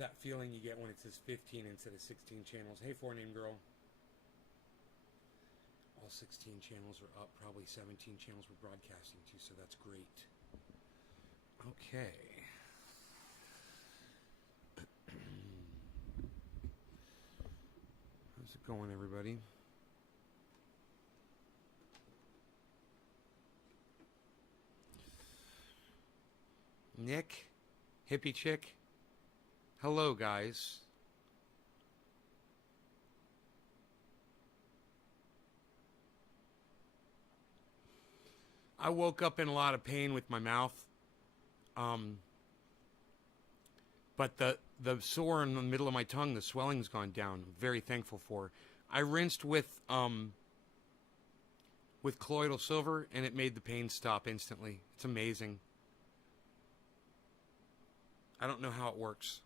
that feeling you get when it says 15 instead of 16 channels. Hey, 4-name girl. All 16 channels are up. Probably 17 channels we're broadcasting to, so that's great. Okay. How's it going, everybody? Nick? Hippie chick? Hello, guys. I woke up in a lot of pain with my mouth. But the sore in the middle of my tongue, the swelling's gone down. I'm very thankful for. I rinsed with colloidal silver, and it made the pain stop instantly. It's amazing. I don't know how it works.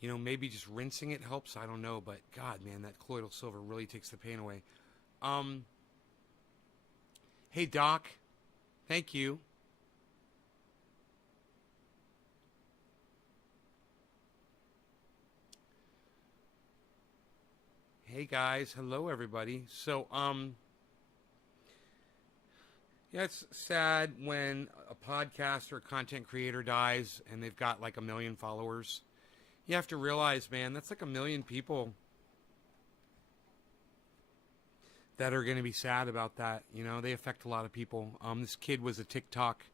You know, maybe just rinsing it helps. I don't know, but God, man, that colloidal silver really takes the pain away. Hey, Doc. Thank you. Hey, guys. Hello, everybody. So, yeah, it's sad when a podcaster or content creator dies and they've got like 1 million followers. You have to realize, man, that's like 1 million people that are going to be sad about that. You know, they affect a lot of people. This kid was a TikTok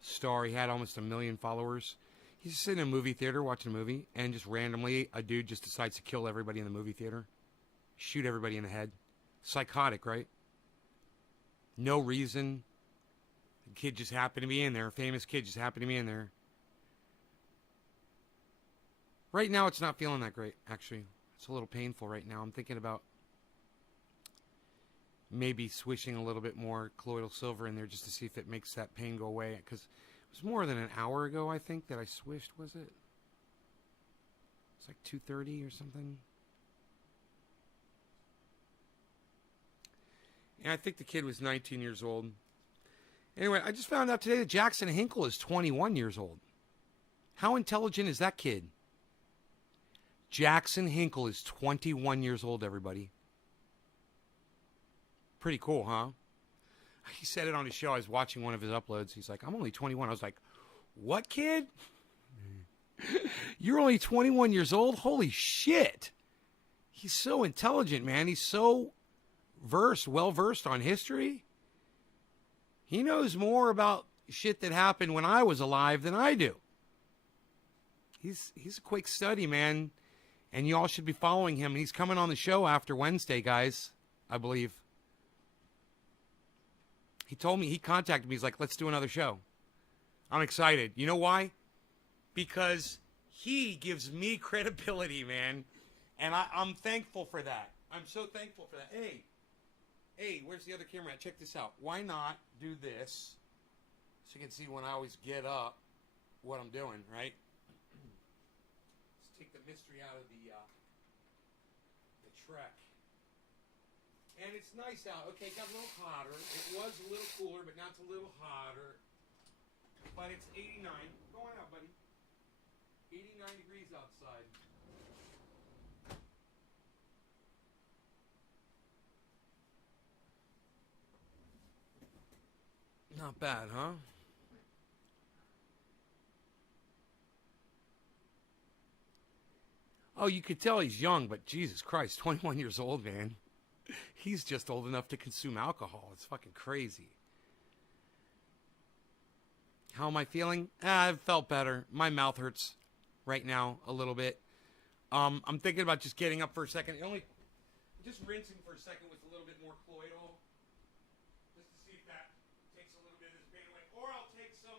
star. He had almost 1 million followers. He's just sitting in a movie theater watching a movie, and just randomly a dude just decides to kill everybody in the movie theater. Shoot everybody in the head. Psychotic, right? No reason. The kid just happened to be in there. A famous kid just happened to be in there. Right now, it's not feeling that great, actually. It's a little painful right now. I'm thinking about maybe swishing a little bit more colloidal silver in there just to see if it makes that pain go away. Because it was more than an hour ago, I think, that I swished, was it? It's like 2:30 or something. And I think the kid was 19 years old. Anyway, I just found out today that Jackson Hinkle is 21 years old. How intelligent is that kid? Jackson Hinkle is 21 years old, everybody. Pretty cool, huh? He said it on his show. I was watching one of his uploads. He's like, I'm only 21. I was like, what, kid? You're only 21 years old? Holy shit. He's so intelligent, man. He's so well-versed on history. He knows more about shit that happened when I was alive than I do. He's a quick study, man. And you all should be following him. He's coming on the show after Wednesday, guys, I believe. He told me, he contacted me. He's like, let's do another show. I'm excited. You know why? Because he gives me credibility, man. And I'm thankful for that. I'm so thankful for that. Hey, where's the other camera at? Check this out. Why not do this so you can see when I always get up what I'm doing, right? Let's take the mystery out of the trek. And it's nice out. Okay, it got a little hotter. It was a little cooler, but now it's a little hotter. But it's 89. Go on out, buddy. 89 degrees outside. Not bad, huh? Oh, you could tell he's young, but Jesus Christ, 21 years old, man. He's just old enough to consume alcohol. It's fucking crazy. How am I feeling? I've felt better. My mouth hurts right now a little bit. I'm thinking about just getting up for a second. Just rinsing for a second with a little bit more colloidal. Just to see if that takes a little bit of this pain away. Or I'll take some...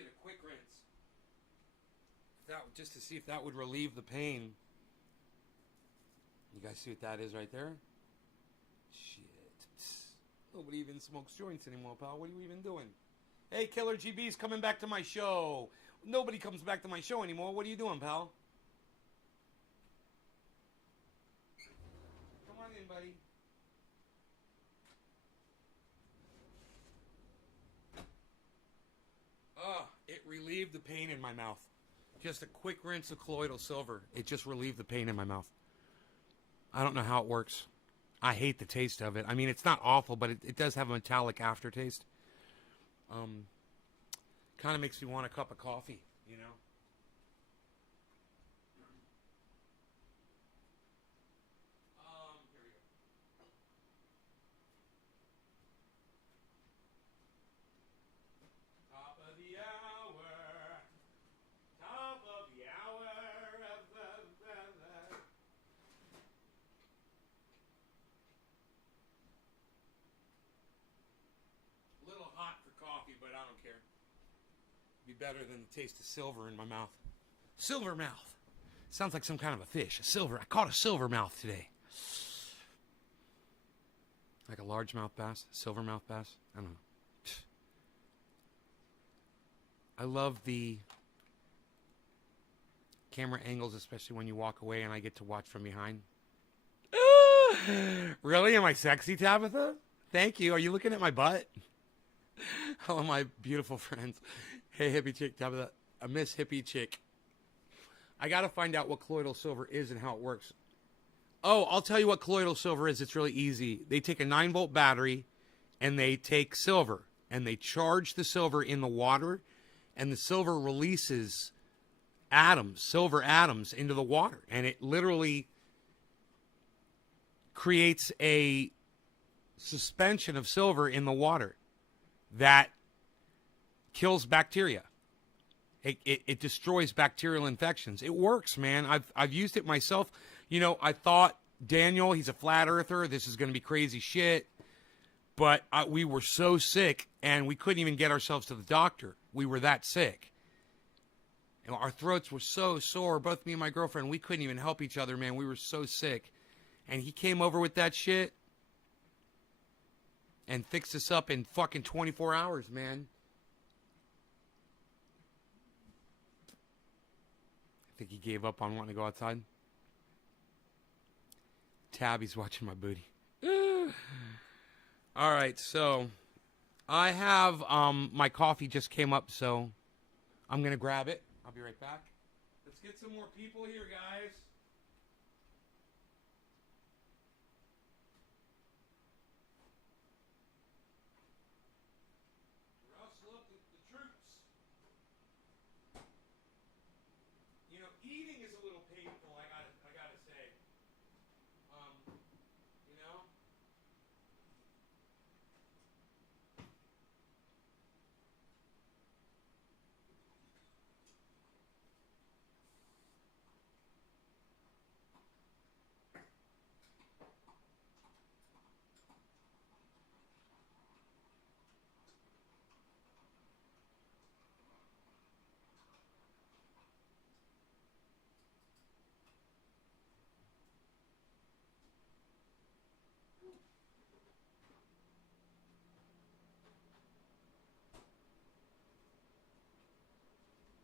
did a quick rinse. If just to see if that would relieve the pain. You guys see what that is right there? Shit. Nobody even smokes joints anymore, pal. What are you even doing? Hey, Killer GB's coming back to my show. Nobody comes back to my show anymore. What are you doing, pal? Come on in, buddy. It relieved the pain in my mouth. Just a quick rinse of colloidal silver. It just relieved the pain in my mouth. I don't know how it works. I hate the taste of it. I mean, it's not awful, but it does have a metallic aftertaste. Kind of makes me want a cup of coffee, you know? Here we go. Top of the hour. Top of the hour. A little hot for coffee, but I don't care. Be better than the taste of silver in my mouth. Silver mouth. Sounds like some kind of a fish. A silver. I caught a silver mouth today. Like a largemouth bass? Silvermouth bass? I don't know. I love the camera angles, especially when you walk away and I get to watch from behind. Really? Am I sexy, Tabitha? Thank you. Are you looking at my butt? Hello, my beautiful friends. Hey, hippie chick, Tabitha. I miss hippie chick. I got to find out what colloidal silver is and how it works. Oh, I'll tell you what colloidal silver is. It's really easy. They take a 9-volt battery and they take silver and they charge the silver in the water, and the silver releases atoms, silver atoms, into the water, and it literally creates a suspension of silver in the water that kills bacteria. It destroys bacterial infections. It works, man. I've used it myself. You know, I thought, Daniel, he's a flat earther. This is going to be crazy shit. But we were so sick, and we couldn't even get ourselves to the doctor. We were that sick. You know, our throats were so sore. Both me and my girlfriend, we couldn't even help each other, man. We were so sick. And he came over with that shit and fixed us up in fucking 24 hours, man. I think he gave up on wanting to go outside. Tabby's watching my booty. All right, so I have my coffee just came up, so I'm going to grab it. I'll be right back. Let's get some more people here, guys. Rustle up the troops. You know, eating is a little painful, I gotta say. You know?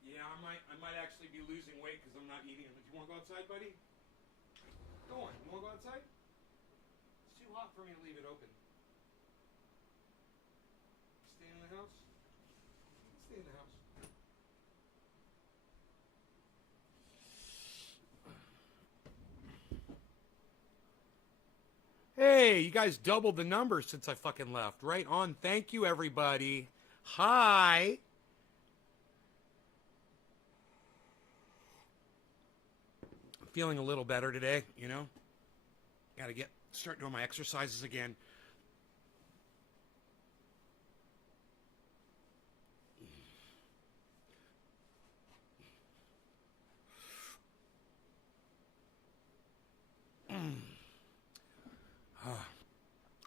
Yeah, I might actually be losing weight because I'm not eating. Do you want to go outside, buddy? Go on. You want to go outside? It's too hot for me to leave it open. Stay in the house? Stay in the house. Hey, you guys doubled the numbers since I fucking left. Right on. Thank you, everybody. Hi. I'm feeling a little better today, you know? Gotta start doing my exercises again.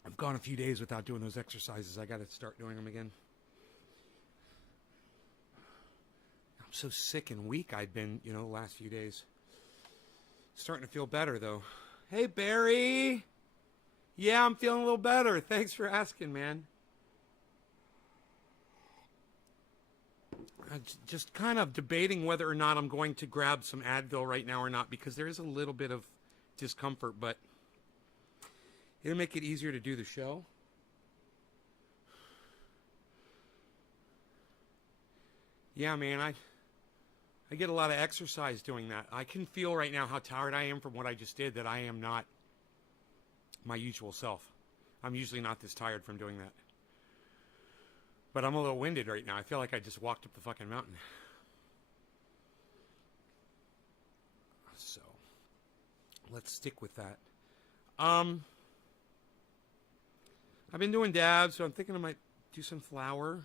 I've gone a few days without doing those exercises. I got to start doing them again. I'm so sick and weak I've been, the last few days. Starting to feel better, though. Hey, Barry. Yeah, I'm feeling a little better. Thanks for asking, man. I'm just kind of debating whether or not I'm going to grab some Advil right now or not, because there is a little bit of discomfort, but it'll make it easier to do the show. Yeah, man, I get a lot of exercise doing that. I can feel right now how tired I am from what I just did, that I am not my usual self. I'm usually not this tired from doing that. But I'm a little winded right now. I feel like I just walked up the fucking mountain. So, let's stick with that. I've been doing dabs, so I'm thinking I might do some flour.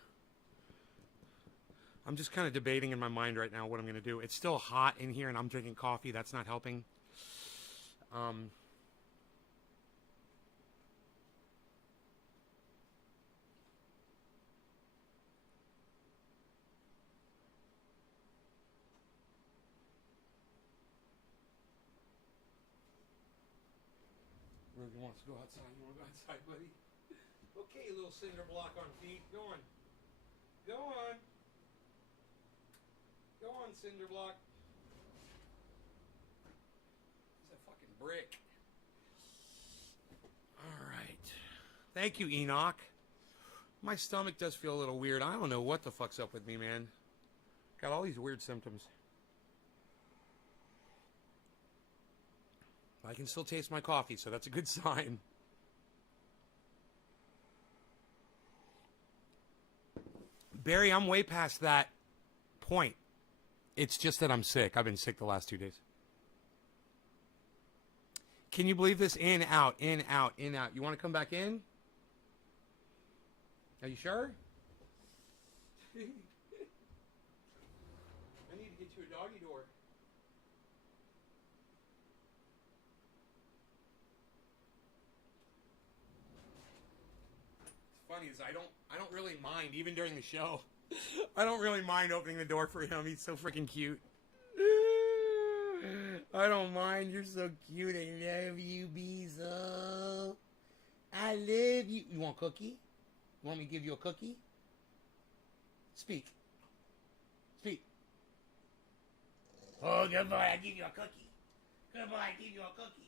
I'm just kind of debating in my mind right now what I'm going to do. It's still hot in here, and I'm drinking coffee. That's not helping. Ruben wants to go outside. You want to go outside, buddy? Okay, little cinder block on feet. Go on. Go on. Go on, cinder block. He's a fucking brick. All right. Thank you, Enoch. My stomach does feel a little weird. I don't know what the fuck's up with me, man. Got all these weird symptoms. I can still taste my coffee, so that's a good sign. Barry, I'm way past that point. It's just that I'm sick. I've been sick the last 2 days. Can you believe this? In, out, in, out, in, out. You want to come back in? Are you sure? I need to get you a doggy door. Funny is I don't really mind, even during the show. I don't really mind opening the door for him. He's so freaking cute. I don't mind. You're so cute. I love you, Beezel. I love you. You want a cookie? You want me to give you a cookie? Speak. Speak. Oh, good boy. I give you a cookie. Good boy. I give you a cookie.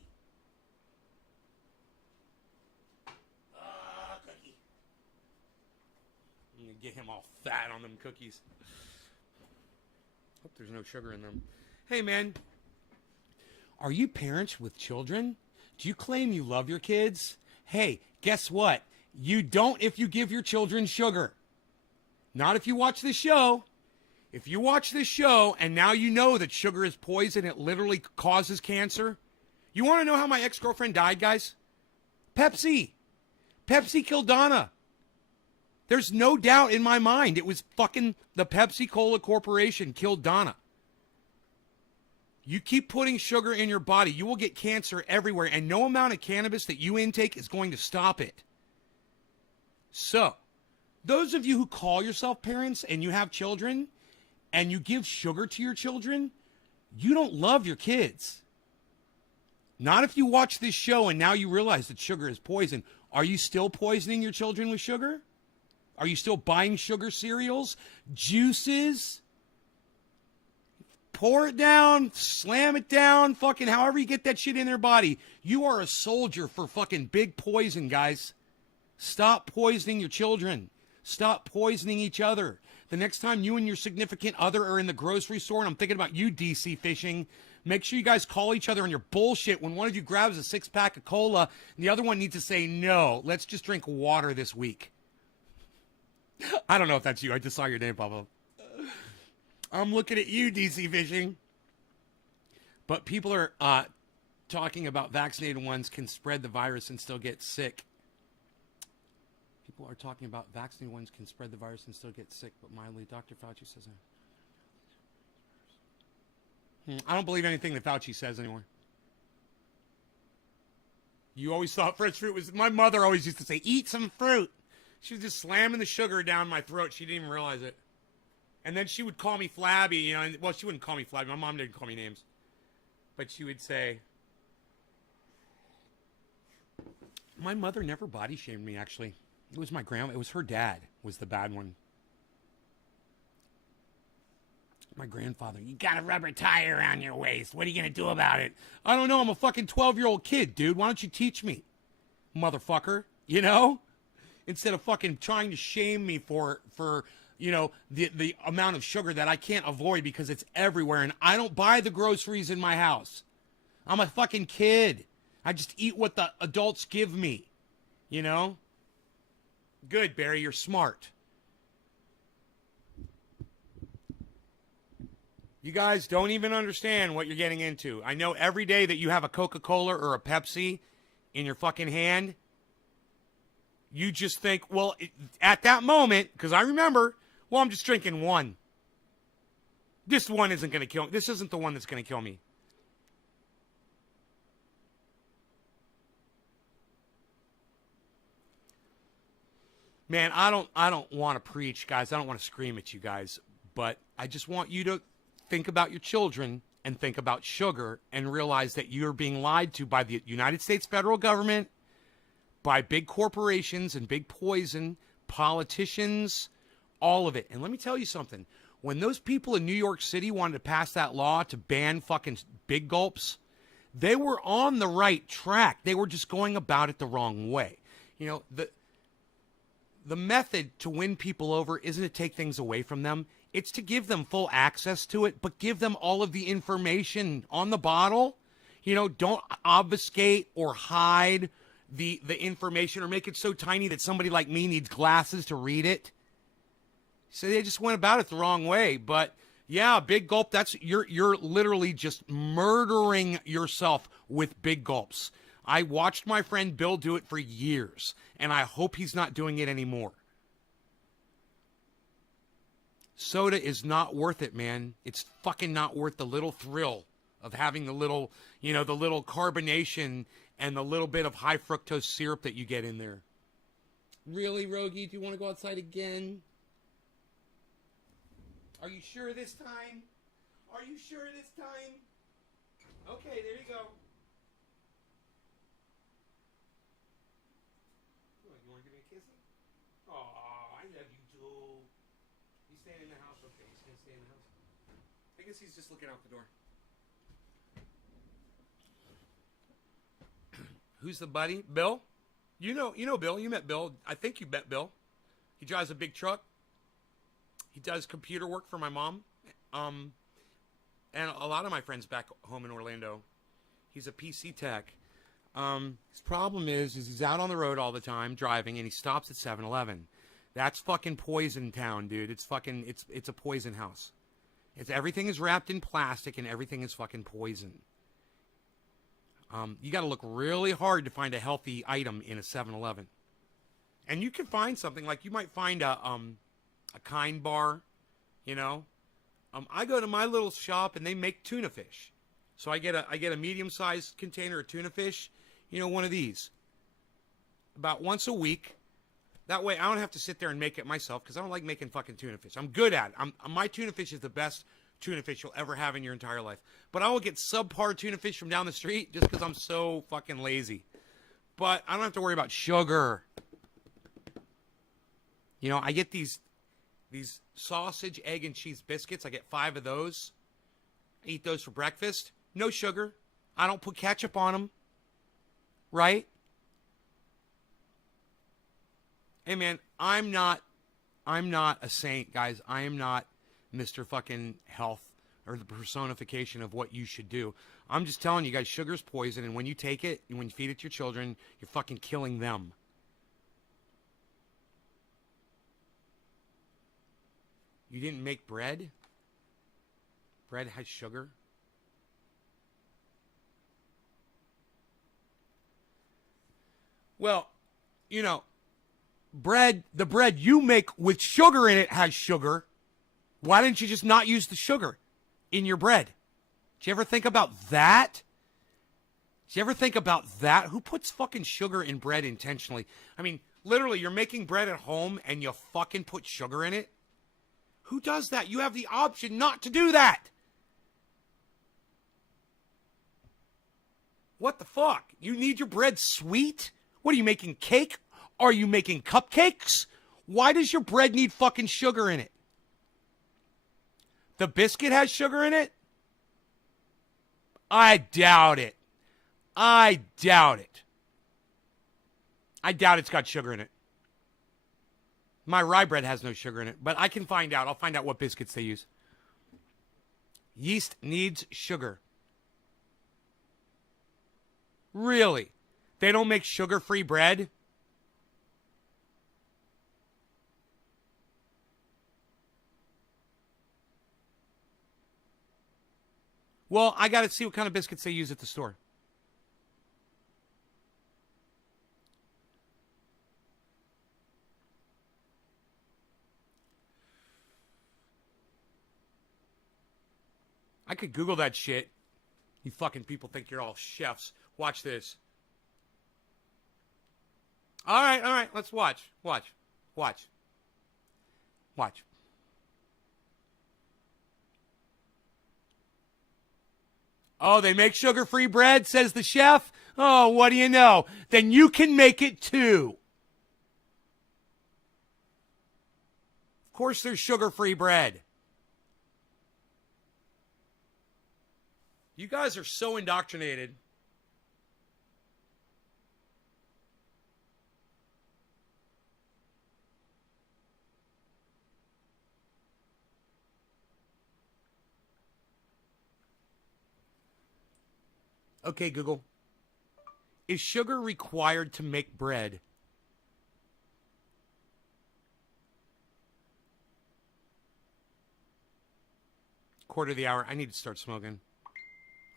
Get him all fat on them cookies. Hope there's no sugar in them. Hey, man. Are you parents with children? Do you claim you love your kids? Hey, guess what? You don't if you give your children sugar. Not if you watch this show. If you watch this show and now you know that sugar is poison, it literally causes cancer. You want to know how my ex-girlfriend died, guys? Pepsi. Pepsi killed Donna. There's no doubt in my mind it was fucking the Pepsi-Cola Corporation killed Donna. You keep putting sugar in your body, you will get cancer everywhere, and no amount of cannabis that you intake is going to stop it. So, those of you who call yourself parents and you have children and you give sugar to your children, you don't love your kids. Not if you watch this show and now you realize that sugar is poison. Are you still poisoning your children with sugar? Are you still buying sugar cereals, juices? Pour it down, slam it down, fucking however you get that shit in their body. You are a soldier for fucking big poison, guys. Stop poisoning your children. Stop poisoning each other. The next time you and your significant other are in the grocery store, and I'm thinking about you, DC Fishing, make sure you guys call each other on your bullshit when one of you grabs a 6-pack of cola and the other one needs to say, no, let's just drink water this week. I don't know if that's you. I just saw your name pop up. I'm looking at you, DC Fishing. But people are talking about vaccinated ones can spread the virus and still get sick. People are talking about vaccinated ones can spread the virus and still get sick, but mildly. Dr. Fauci says that. I don't believe anything that Fauci says anymore. You always thought fresh fruit was... My mother always used to say, eat some fruit. She was just slamming the sugar down my throat. She didn't even realize it. And then she would call me flabby, you know. And, well, she wouldn't call me flabby. My mom didn't call me names. But she would say, my mother never body shamed me, actually. It was my grandma. It was her dad was the bad one. My grandfather, you got a rubber tie around your waist. What are you going to do about it? I don't know. I'm a fucking 12-year-old kid, dude. Why don't you teach me, motherfucker? You know? Instead of fucking trying to shame me for you know, the amount of sugar that I can't avoid because it's everywhere. And I don't buy the groceries in my house. I'm a fucking kid. I just eat what the adults give me. You know? Good, Barry. You're smart. You guys don't even understand what you're getting into. I know every day that you have a Coca-Cola or a Pepsi in your fucking hand, you just think, well, at that moment, because I remember, well, I'm just drinking one. This one isn't going to kill me. This isn't the one that's going to kill me. Man, I don't want to preach, guys. I don't want to scream at you guys, but I just want you to think about your children and think about sugar and realize that you're being lied to by the United States federal government, by big corporations and big poison, politicians, all of it. And let me tell you something. When those people in New York City wanted to pass that law to ban fucking big gulps, they were on the right track. They were just going about it the wrong way. You know, the method to win people over isn't to take things away from them. It's to give them full access to it, but give them all of the information on the bottle. You know, don't obfuscate or hide the information or make it so tiny that somebody like me needs glasses to read it. So they just went about it the wrong way. But yeah, big gulp, you're literally just murdering yourself with big gulps. I watched my friend Bill do it for years, and I hope he's not doing it anymore. Soda is not worth it, man. It's fucking not worth the little thrill of having the little, you know, the little carbonation and the little bit of high fructose syrup that you get in there. Really, Rogie? Do you want to go outside again? Are you sure this time? Are you sure this time? Okay, there you go. You want to give me a kissy? Aw, I love you too. He's staying in the house. Okay, he's going to stay in the house. I guess he's just looking out the door. Who's the buddy? Bill? You know Bill. You met Bill. I think you met Bill. He drives a big truck. He does computer work for my mom. And a lot of my friends back home in Orlando. He's a PC tech. His problem is he's out on the road all the time driving, and he stops at 7-Eleven. That's fucking poison town, dude. It's a poison house. Everything is wrapped in plastic, and everything is fucking poison. You got to look really hard to find a healthy item in a 7-Eleven. And you can find something, like you might find a Kind bar, you know. I go to my little shop, and they make tuna fish. So I get a medium-sized container of tuna fish, you know, one of these, about once a week. That way I don't have to sit there and make it myself, because I don't like making fucking tuna fish. I'm good at it. My tuna fish is the best tuna fish you'll ever have in your entire life. But I will get subpar tuna fish from down the street just because I'm so fucking lazy. But I don't have to worry about sugar. You know, I get these sausage, egg, and cheese biscuits. I get 5 of those. I eat those for breakfast. No sugar. I don't put ketchup on them. Right? Hey, man, I'm not a saint, guys. I am not Mr. fucking Health or the personification of what you should do. I'm just telling you guys, sugar's poison, and when you take it, and when you feed it to your children, you're fucking killing them. You didn't make bread? Bread has sugar? Well, you know, the bread you make with sugar in it has sugar. Why didn't you just not use the sugar in your bread? Did you ever think about that? Did you ever think about that? Who puts fucking sugar in bread intentionally? I mean, literally, you're making bread at home and you fucking put sugar in it? Who does that? You have the option not to do that. What the fuck? You need your bread sweet? What are you making, cake? Are you making cupcakes? Why does your bread need fucking sugar in it? The biscuit has sugar in it? I doubt it. I doubt it. I doubt it's got sugar in it. My rye bread has no sugar in it, but I can find out. I'll find out what biscuits they use. Yeast needs sugar. Really? They don't make sugar-free bread? Well, I got to see what kind of biscuits they use at the store. I could Google that shit. You fucking people think you're all chefs. Watch this. All right. Let's watch. Watch. Oh, they make sugar-free bread, says the chef? Oh, what do you know? Then you can make it too. Of course there's sugar-free bread. You guys are so indoctrinated. Okay, Google. Is sugar required to make bread? Quarter of the hour. I need to start smoking.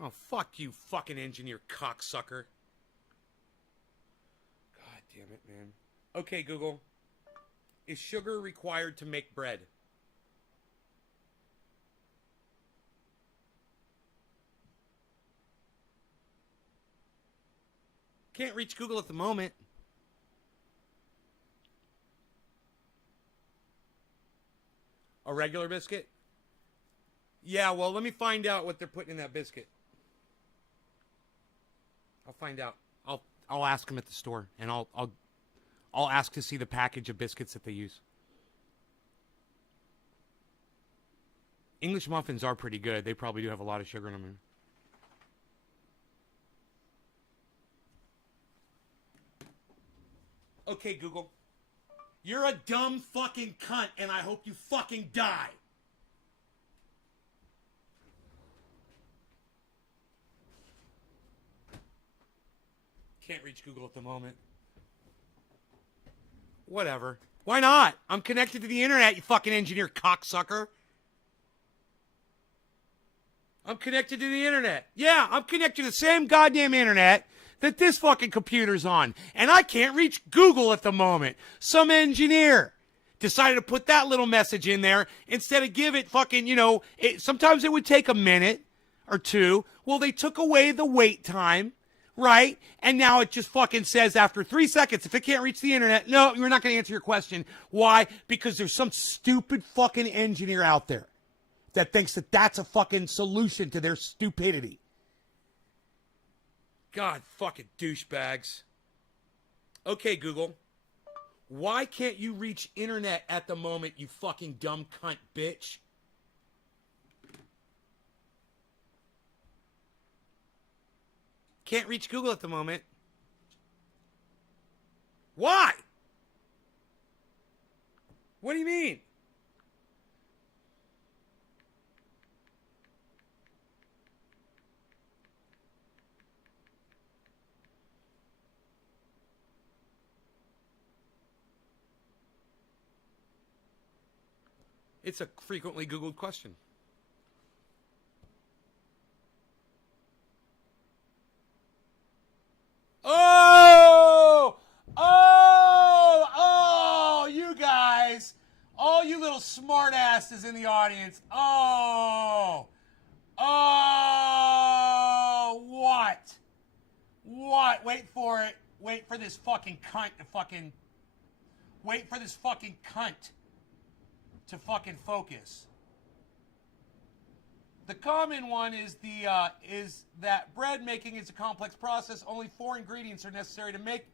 Oh, fuck you, fucking engineer cocksucker. God damn it, man. Okay, Google. Is sugar required to make bread? Can't reach Google at the moment. A regular biscuit? Yeah, well, let me find out what they're putting in that biscuit. I'll find out. I'll ask them at the store, and I'll ask to see the package of biscuits that they use. English muffins are pretty good. They probably do have a lot of sugar in them. Okay, Google. You're a dumb fucking cunt, and I hope you fucking die. Can't reach Google at the moment. Whatever. Why not? I'm connected to the internet, you fucking engineer cocksucker. I'm connected to the internet. Yeah, I'm connected to the same goddamn internet that this fucking computer's on. And I can't reach Google at the moment. Some engineer decided to put that little message in there instead of give it fucking, sometimes it would take a minute or two. Well, they took away the wait time. Right? And now it just fucking says after 3 seconds, if it can't reach the internet, no, we're not going to answer your question. Why? Because there's some stupid fucking engineer out there that thinks that that's a fucking solution to their stupidity. God, fucking douchebags. Okay, Google. Why can't you reach internet at the moment, you fucking dumb cunt bitch? Can't reach Google at the moment. Why? What do you mean? It's a frequently Googled question. Oh, you guys. All you little smart asses in the audience. What? Wait for it. Wait for this fucking cunt to to fucking focus. The common one is is that bread making is a complex process. Only 4 ingredients are necessary to make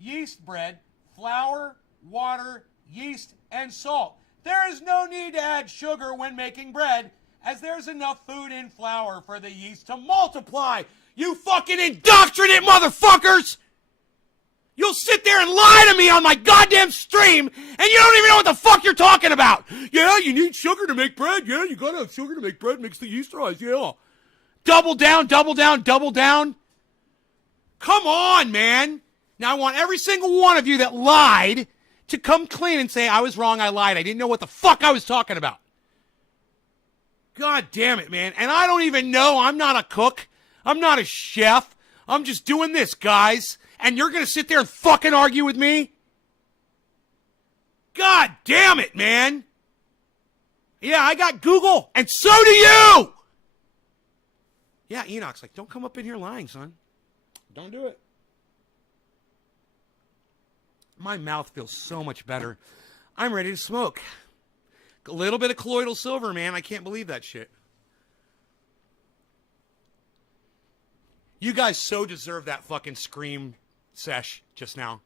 yeast bread: flour, water, yeast, and salt. There is no need to add sugar when making bread, as there's enough food in flour for the yeast to multiply. You fucking indoctrinate motherfuckers! You'll sit there and lie to me on my goddamn stream, and you don't even know what the fuck you're talking about. Yeah, you need sugar to make bread. Yeah, you gotta have sugar to make bread. Makes the yeast rise. Yeah. Double down, double down, double down. Come on, man. Now I want every single one of you that lied to come clean and say, I was wrong, I lied. I didn't know what the fuck I was talking about. God damn it, man. And I don't even know. I'm not a cook. I'm not a chef. I'm just doing this, guys. And you're going to sit there and fucking argue with me? God damn it, man. Yeah, I got Google, and so do you. Yeah, Enoch's like, don't come up in here lying, son. Don't do it. My mouth feels so much better. I'm ready to smoke. A little bit of colloidal silver, man. I can't believe that shit. You guys so deserve that fucking scream sesh just now.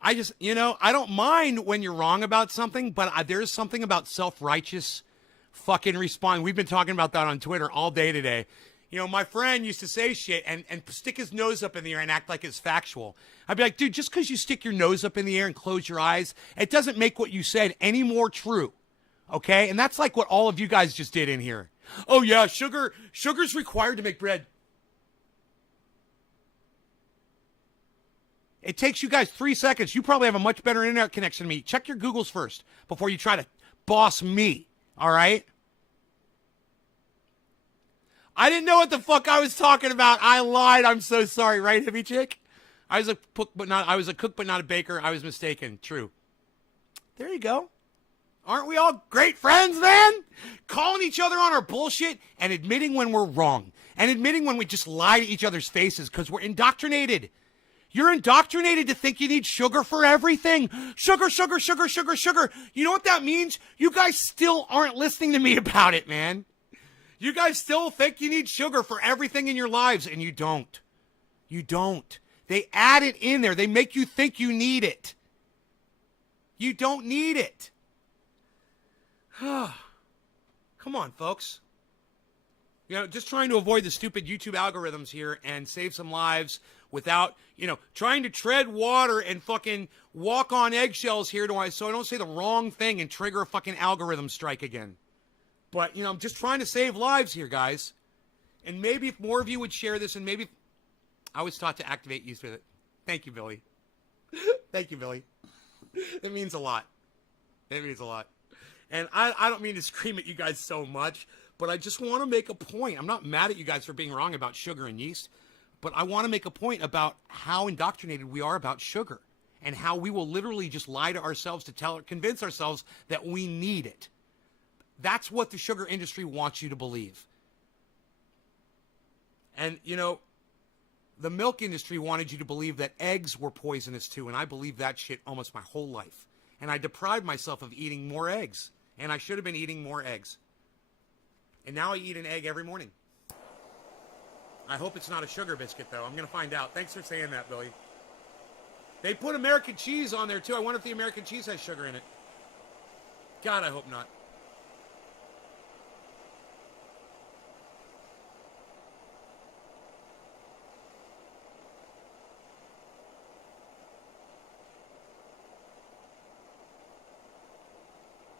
I just, I don't mind when you're wrong about something, but there's something about self-righteous fucking responding. We've been talking about that on Twitter all day today. My friend used to say shit and stick his nose up in the air and act like it's factual. I'd be like, dude, just because you stick your nose up in the air and close your eyes, it doesn't make what you said any more true. Okay? And that's like what all of you guys just did in here. Oh, yeah, sugar's required to make bread. It takes you guys 3 seconds. You probably have a much better internet connection than me. Check your Googles first before you try to boss me. All right? I didn't know what the fuck I was talking about. I lied. I'm so sorry, right, hippie chick? I was a cook, but not a baker. I was mistaken. True. There you go. Aren't we all great friends, man? Calling each other on our bullshit and admitting when we're wrong. And admitting when we just lie to each other's faces because we're indoctrinated. You're indoctrinated to think you need sugar for everything. Sugar, sugar, sugar, sugar, sugar. You know what that means? You guys still aren't listening to me about it, man. You guys still think you need sugar for everything in your lives, and you don't. You don't. They add it in there. They make you think you need it. You don't need it. Come on, folks. Just trying to avoid the stupid YouTube algorithms here and save some lives without, trying to tread water and fucking walk on eggshells here so I don't say the wrong thing and trigger a fucking algorithm strike again. But, I'm just trying to save lives here, guys. And maybe if more of you would share this, and maybe I was taught to activate yeast with it. Thank you, Billy. Thank you, Billy. It means a lot. It means a lot. And I don't mean to scream at you guys so much, but I just want to make a point. I'm not mad at you guys for being wrong about sugar and yeast, but I want to make a point about how indoctrinated we are about sugar and how we will literally just lie to ourselves to convince ourselves that we need it. That's what the sugar industry wants you to believe. And, the milk industry wanted you to believe that eggs were poisonous too, and I believed that shit almost my whole life. And I deprived myself of eating more eggs, and I should have been eating more eggs. And now I eat an egg every morning. I hope it's not a sugar biscuit, though. I'm going to find out. Thanks for saying that, Billy. They put American cheese on there, too. I wonder if the American cheese has sugar in it. God, I hope not.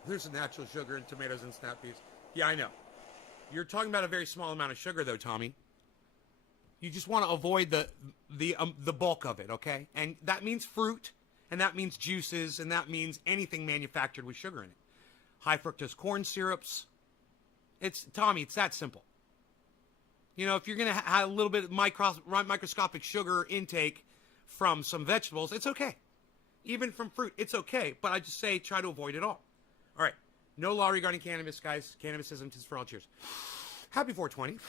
There's a natural sugar in tomatoes and snap peas. Yeah, I know. You're talking about a very small amount of sugar, though, Tommy. You just want to avoid the bulk of it, okay? And that means fruit, and that means juices, and that means anything manufactured with sugar in it. High fructose corn syrups. Tommy, it's that simple. If you're going to have a little bit of microscopic sugar intake from some vegetables, it's okay. Even from fruit, it's okay. But I just say try to avoid it all. All right. No law regarding cannabis, guys. Cannabis isn't just for all. Cheers. Happy 420.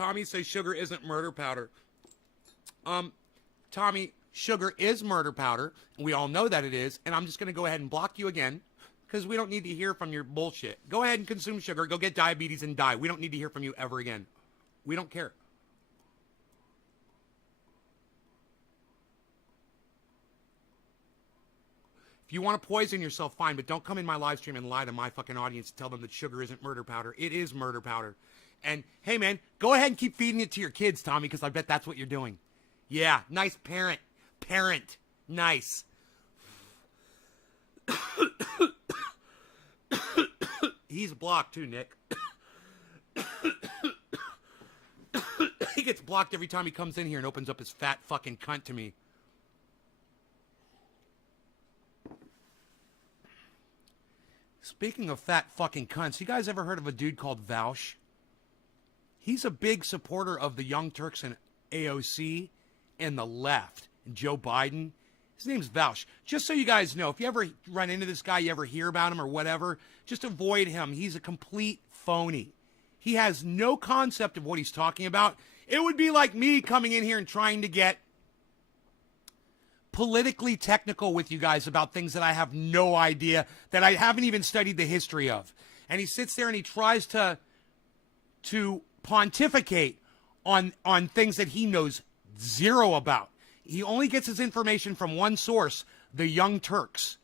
Tommy says sugar isn't murder powder. Tommy, sugar is murder powder. We all know that it is. And I'm just going to go ahead and block you again because we don't need to hear from your bullshit. Go ahead and consume sugar. Go get diabetes and die. We don't need to hear from you ever again. We don't care. If you want to poison yourself, fine, but don't come in my live stream and lie to my fucking audience and tell them that sugar isn't murder powder. It is murder powder. And, hey, man, go ahead and keep feeding it to your kids, Tommy, because I bet that's what you're doing. Yeah, nice parent. Parent. Nice. He's blocked, too, Nick. He gets blocked every time he comes in here and opens up his fat fucking cunt to me. Speaking of fat fucking cunts, you guys ever heard of a dude called Vaush? He's a big supporter of the Young Turks and AOC and the left. And Joe Biden. His name's Vaush. Just so you guys know, if you ever run into this guy, you ever hear about him or whatever, just avoid him. He's a complete phony. He has no concept of what he's talking about. It would be like me coming in here and trying to get politically technical with you guys about things that I have no idea, that I haven't even studied the history of. And he sits there and he tries to pontificate on things that he knows zero about. He only gets his information from one source, the Young Turks.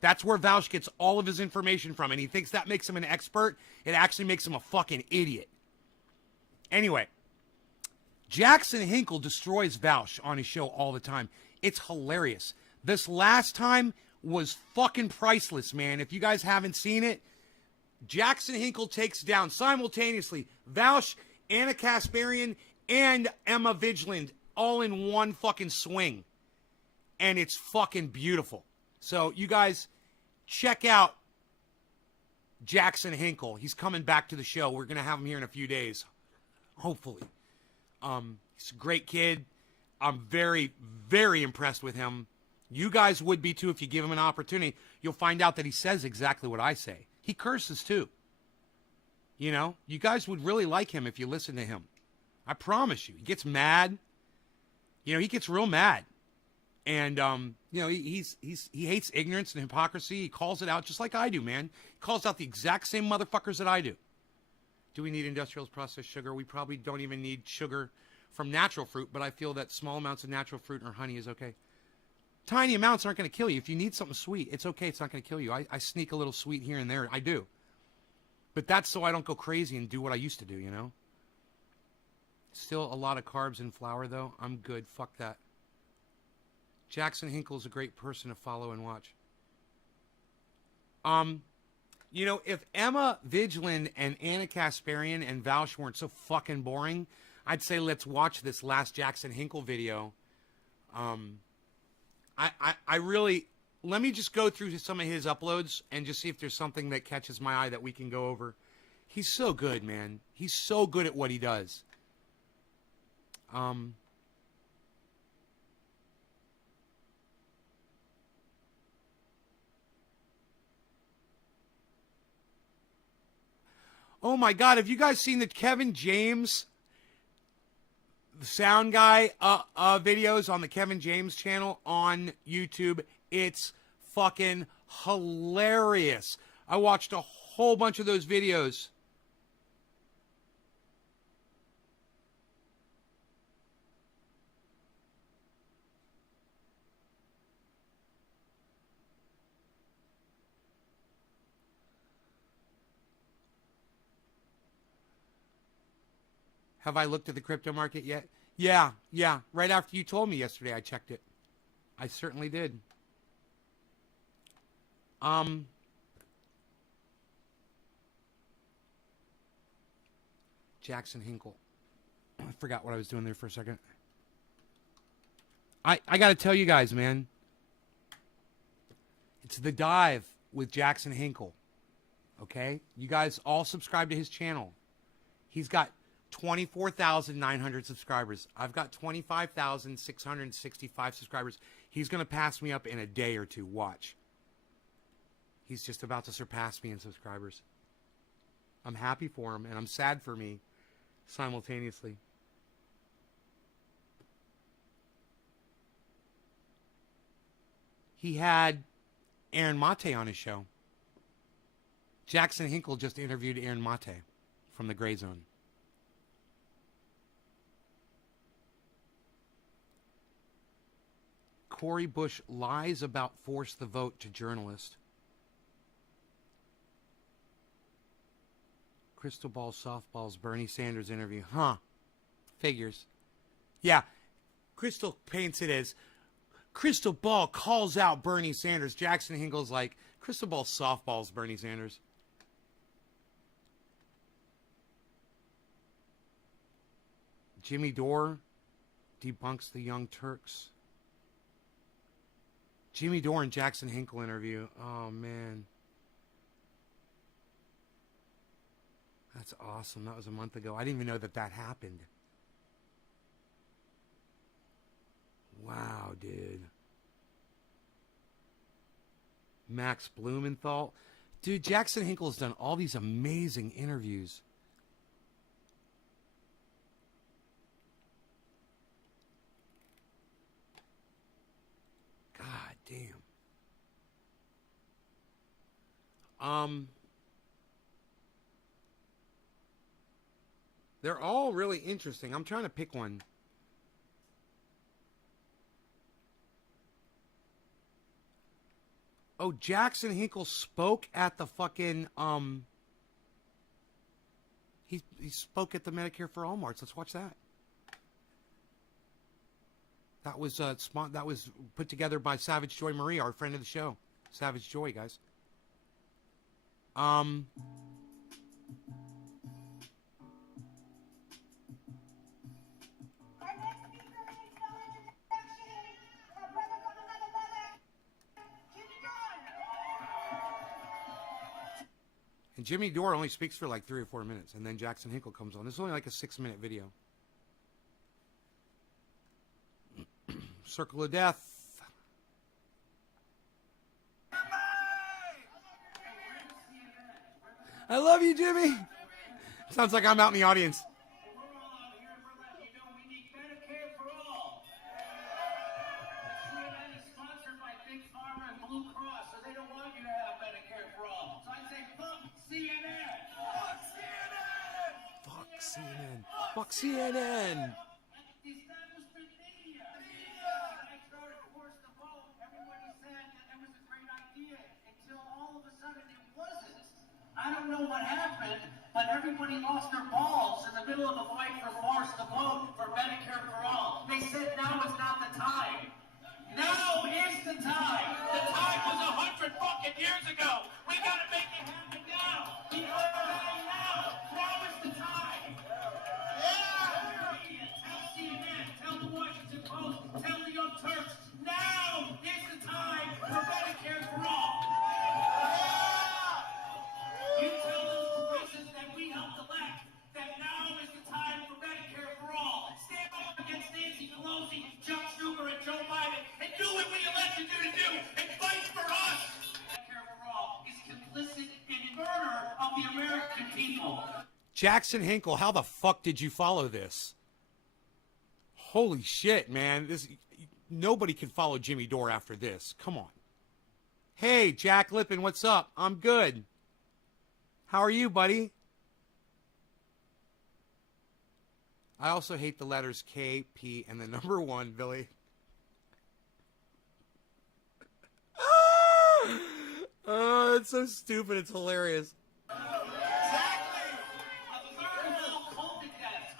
That's where Vaush gets all of his information from, and he thinks that makes him an expert. It actually makes him a fucking idiot. Anyway, Jackson Hinkle destroys Vaush on his show all the time. It's hilarious. This last time was fucking priceless, man. If you guys haven't seen it, Jackson Hinkle takes down simultaneously Vaush, Anna Kasparian, and Emma Vigeland all in one fucking swing. And it's fucking beautiful. So you guys check out Jackson Hinkle. He's coming back to the show. We're going to have him here in a few days, hopefully. He's a great kid. I'm very, very impressed with him. You guys would be too if you give him an opportunity. You'll find out that he says exactly what I say. He curses too. You know, you guys would really like him if you listen to him. I promise you. He gets mad. You know, he gets real mad. And, you know, he hates ignorance and hypocrisy. He calls it out just like I do, man. He calls out the exact same motherfuckers that I do. Do we need industrial processed sugar? We probably don't even need sugar from natural fruit, but I feel that small amounts of natural fruit or honey is okay. Tiny amounts aren't going to kill you. If you need something sweet, it's okay. It's not going to kill you. I sneak a little sweet here and there. I do. But that's so I don't go crazy and do what I used to do, you know? Still a lot of carbs in flour, though. I'm good. Fuck that. Jackson Hinkle is a great person to follow and watch. You know, if Emma Vigeland and Anna Kasparian and Vaush weren't so fucking boring, I'd say let's watch this last Jackson Hinkle video. I really, let me just go through some of his uploads and just see if there's something that catches my eye that we can go over. He's so good, man. He's so good at what he does. Oh my God, have you guys seen the Kevin James, the sound guy, videos on the Kevin James channel on YouTube? It's fucking hilarious. I watched a whole bunch of those videos. Have I looked at the crypto market yet? Yeah. Right after you told me yesterday, I checked it. I certainly did. Jackson Hinkle. I forgot what I was doing there for a second. I got to tell you guys, man. It's The Dive with Jackson Hinkle. Okay? You guys all subscribe to his channel. He's got 24,900 subscribers. I've got 25,665 subscribers. He's going to pass me up in a day or two. Watch. He's just about to surpass me in subscribers. I'm happy for him, and I'm sad for me simultaneously. He had Aaron Mate on his show. Jackson Hinkle just interviewed Aaron Mate from the Gray Zone. Cori Bush lies about force the vote to journalist. Crystal ball softballs Bernie Sanders interview. Huh. Figures. Yeah. Crystal paints it as Crystal ball calls out Bernie Sanders. Jackson Hinkle's like, Crystal ball softballs Bernie Sanders. Jimmy Dore debunks the Young Turks. Jimmy Dore and Jackson Hinkle interview. Oh, man. That's awesome. That was a month ago. I didn't even know that that happened. Wow, dude. Max Blumenthal. Dude, Jackson Hinkle has done all these amazing interviews. God damn. They're all really interesting. I'm trying to pick one. Oh, Jackson Hinkle spoke at the fucking he spoke at the Medicare for All March. Let's watch that. That was put together by Savage Joy Marie, our friend of the show. Savage Joy, guys. And Jimmy Dore only speaks for like 3 or 4 minutes, and then Jackson Hinkle comes on. This is only like a 6-minute video. Circle of Death. I love you, Jimmy. Sounds like I'm out in the audience. Fuck CNN. I don't know what happened, but everybody lost their balls in the middle of a fight for force the vote for Medicare for all. They said now is not the time. Now is the time. The time was 100 fucking years ago. We gotta make it happen now. People are dying now. Now is the time. Yeah. Tell CNN, tell the Washington Post, tell the Young Turks. Now is the time for Medicare for all. You tell those progressives that we helped elect that now is the time for Medicare for all. Stand up against Nancy Pelosi, Chuck Schumer, and Joe Biden, and do what we elected you to do, and fight for us. Medicare for all is complicit in murder of the American people. Jackson Hinkle, how the fuck did you follow this? Holy shit, man. Nobody can follow Jimmy Dore after this. Come on. Hey, Jack Lippin, what's up? I'm good. How are you, buddy? I also hate the letters K, P, and the number 1, Billy. Oh, it's so stupid. It's hilarious. Exactly. A third of all COVID deaths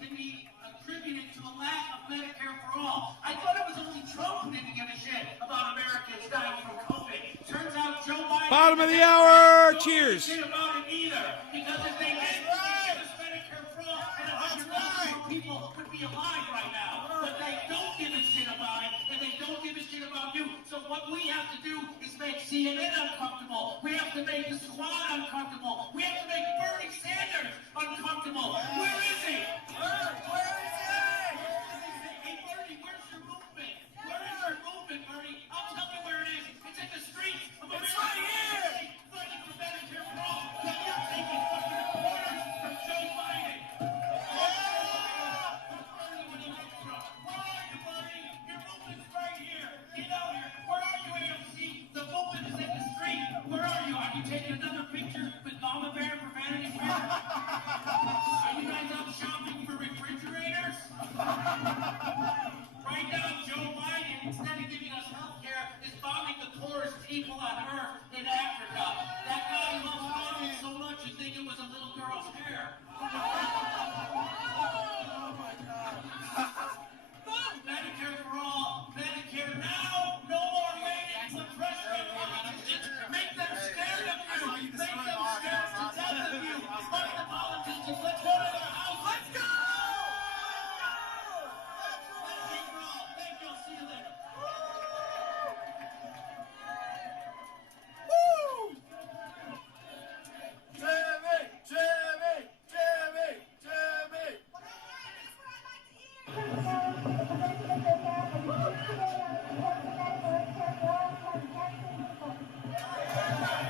can be attributed to a lack of Medicare for all. I thought it was only Trump who didn't give a shit about Americans dying from COVID. Turns out Joe Biden. Bottom of the hour. Cheers. About it either, because if they did give us Medicare for all, and 100 million people would be alive right now. But they don't give a shit about it, and they don't give a shit about you. So what we have to do is make CNN uncomfortable. We have to make the Squad uncomfortable. We have to make Bernie Sanders uncomfortable. Where is he? Where is he? Hey, Bernie, where's your movement? Where is your movement, Bernie? I'll tell you where it is. It's in the streets of America. It's right here. Fighting for Medicare for all. You're taking fucking orders from Joe Biden.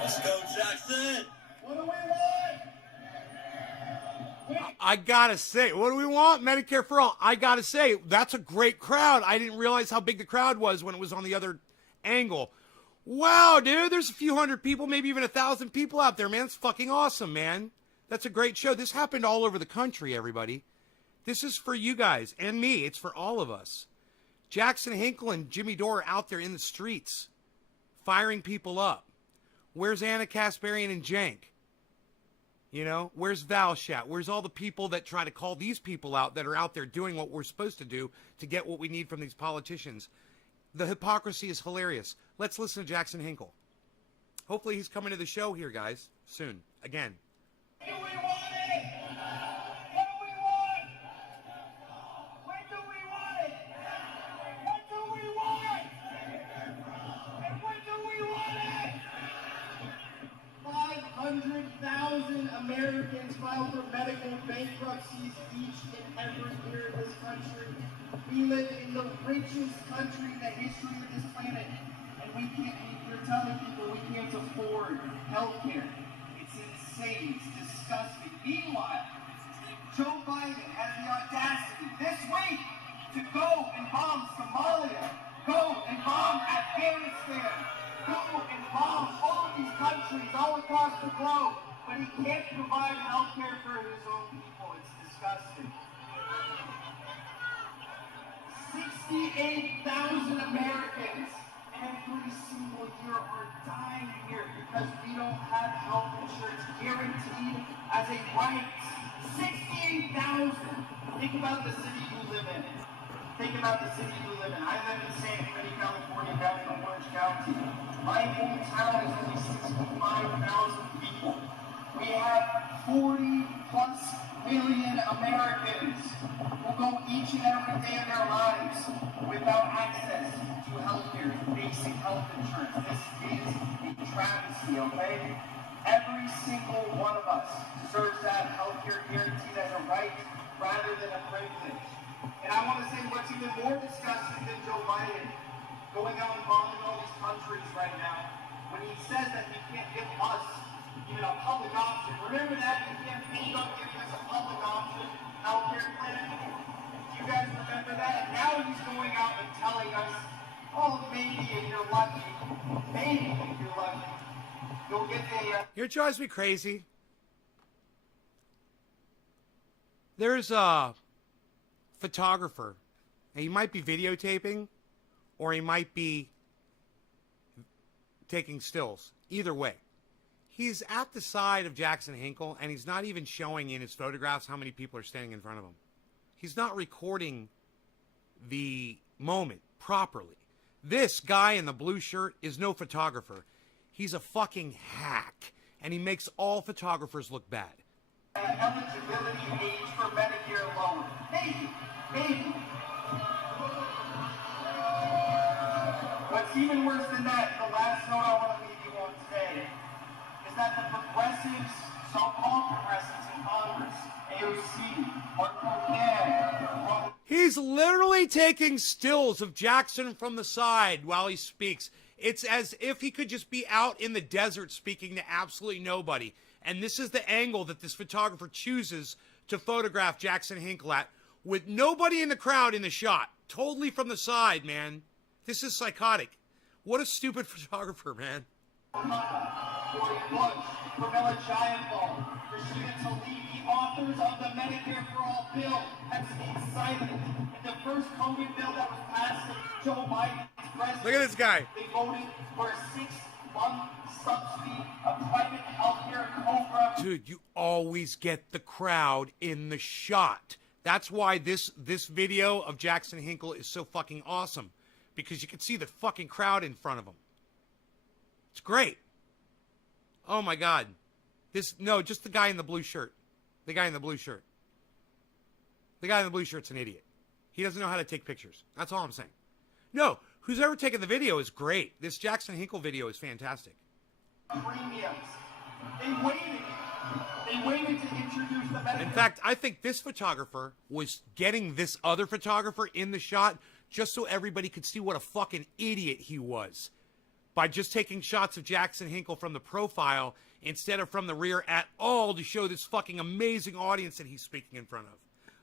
Let's go, Jackson. What do we want? I gotta say, what do we want? Medicare for all. I gotta say, that's a great crowd. I didn't realize how big the crowd was when it was on the other angle. Wow, dude, there's a few hundred people, maybe even 1,000 people out there, man. It's fucking awesome, man. That's a great show. This happened all over the country, everybody. This is for you guys and me. It's for all of us. Jackson Hinkle and Jimmy Dore are out there in the streets, firing people up. Where's Anna Kasparian and Jank? You know, where's Valshat? Where's all the people that try to call these people out that are out there doing what we're supposed to do to get what we need from these politicians? The hypocrisy is hilarious. Let's listen to Jackson Hinkle. Hopefully he's coming to the show here, guys, soon. Again. Do we want it? What do we want? When do we want it? What do we want? And when do we want it? 500,000 Americans file for medical bankruptcies each and every year in this country. We live in the richest country in the history of this planet, and you're telling people we can't afford health care. It's insane. It's disgusting. Meanwhile, Joe Biden has the audacity this week to go and bomb Somalia, go and bomb Afghanistan, go and bomb all of these countries all across the globe, but he can't provide health care for his own people. It's disgusting. 68,000 Americans every single year are dying here because we don't have health insurance guaranteed as a right. 68,000. Think about the city you live in. Think about the city you live in. I live in San Diego, California, down in Orange County. My hometown is only 65,000 people. We have 40+ million Americans who go each and every day of their lives without access to health care, basic health insurance. This is a travesty, okay? Every single one of us deserves that health care guaranteed as a right rather than a privilege. And I want to say what's even more disgusting than Joe Biden going out and bombing all these countries right now, when he says that he can't give us even a public option. Remember that? He campaigned on giving us a public option health care plan. Do you guys remember that? And now he's going out and telling us, oh, maybe if you're lucky, maybe if you're lucky, you'll get a... It drives me crazy. There's a photographer. Now, he might be videotaping or he might be taking stills. Either way. He's at the side of Jackson Hinkle, and he's not even showing in his photographs how many people are standing in front of him. He's not recording the moment properly. This guy in the blue shirt is no photographer. He's a fucking hack, and he makes all photographers look bad. Eligibility age for Medicare lower. Maybe. What's even worse than that, the last note I want to leave you on today, is that the progressives, so-called progressives in Congress, AOC, Mark Cohen, He's literally taking stills of Jackson from the side while he speaks. It's as if he could just be out in the desert speaking to absolutely nobody. And this is the angle that this photographer chooses to photograph Jackson Hinkle at, with nobody in the crowd in the shot. Totally from the side, man. This is psychotic. What a stupid photographer, man. Cori Bush, Pramila Jayapal, Rashida Tlaib, the authors of the Medicare for All bill, have stayed silent. In the first COVID bill that was passed in Joe Biden's presidency, Look at this guy. They voted for a 6-month subsidy of private health care in Cobra. Dude, you always get the crowd in the shot. That's why this video of Jackson Hinkle is so fucking awesome. Because you can see the fucking crowd in front of him. It's great. Oh my God. Just the guy in the blue shirt. The guy in the blue shirt. The guy in the blue shirt's an idiot. He doesn't know how to take pictures. That's all I'm saying. No, who's ever taken the video is great. This Jackson Hinkle video is fantastic. Premiums. They waited to introduce the Medicare. In fact, I think this photographer was getting this other photographer in the shot just so everybody could see what a fucking idiot he was. by just taking shots of Jackson Hinkle from the profile instead of from the rear at all to show this fucking amazing audience that he's speaking in front of.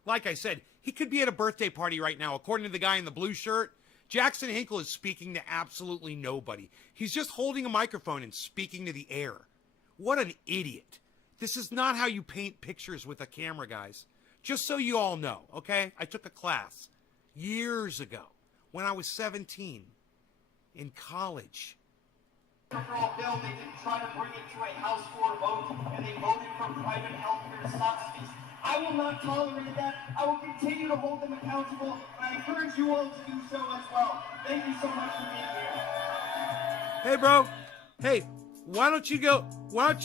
Like I said, he could be at a birthday party right now. According to the guy in the blue shirt, Jackson Hinkle is speaking to absolutely nobody. He's just holding a microphone and speaking to the air. What an idiot. This is not how you paint pictures with a camera, guys. Just so you all know, okay? I took a class years ago when I was 17 in college. For all bill, they didn't try to bring it to a House floor vote, and they voted for private health care subsidies. I will not tolerate that. I will continue to hold them accountable, and I encourage you all to do so as well. Thank you so much for being here. Hey, bro. Hey, why don't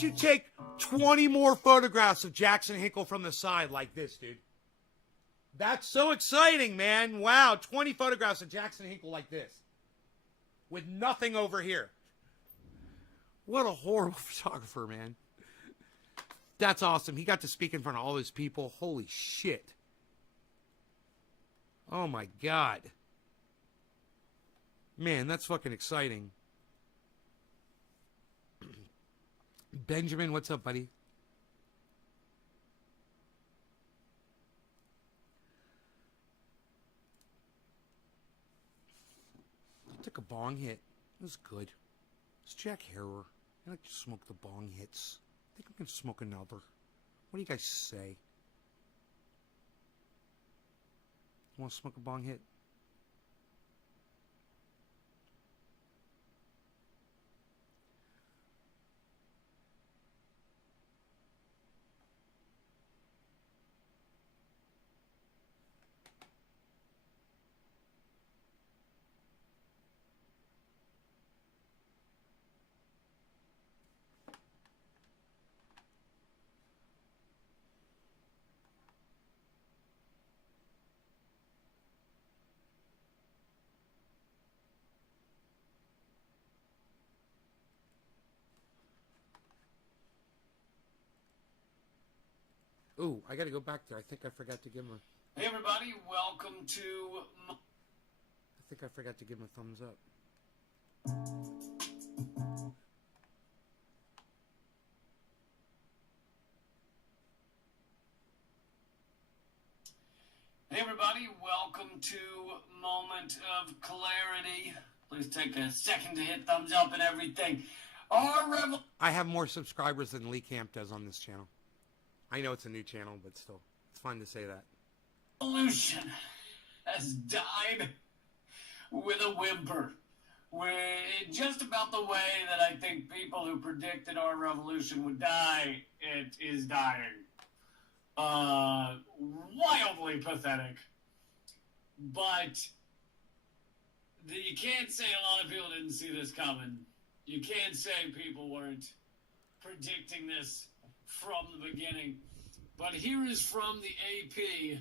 you take 20 more photographs of Jackson Hinkle from the side like this, dude? That's so exciting, man. Wow, 20 photographs of Jackson Hinkle like this. With nothing over here. What a horrible photographer, man. That's awesome. He got to speak in front of all those people. Holy shit. Oh my God. Man, that's fucking exciting. Benjamin, what's up, buddy? I took a bong hit. It was good. It's Jack Harrower. I like to smoke the bong hits. I think I'm going to smoke another. What do you guys say? You want to smoke a bong hit? Ooh, I gotta go back there. I think I forgot to give him a... Hey everybody, welcome to... I think I forgot to give him a thumbs up. Hey everybody, welcome to Moment of Clarity. Please take a second to hit thumbs up and everything. Our I have more subscribers than Lee Camp does on this channel. I know it's a new channel, but still. It's fun to say that. revolution has died with a whimper. We're just about the way that I think people who predicted our revolution would die, it is dying. Wildly pathetic. But you can't say a lot of people didn't see this coming. You can't say people weren't predicting this from the beginning. But here is from the AP,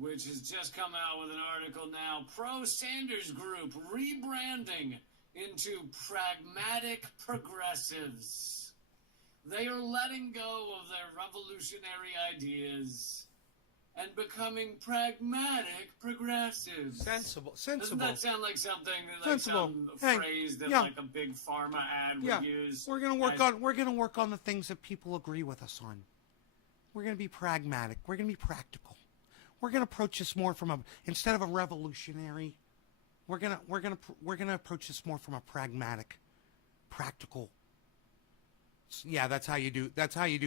which has just come out with an article now. Pro-Sanders group rebranding into pragmatic progressives. They are letting go of their revolutionary ideas and becoming pragmatic progressives. Sensible. Doesn't that sound like something that, like Sensible. some Hey, phrase that yeah. like a big pharma ad would use? We're gonna work on the things that people agree with us on. We're gonna be pragmatic. We're gonna be practical. We're gonna approach this more from instead of a revolutionary. We're gonna approach this more from a pragmatic, practical. Yeah, that's how you do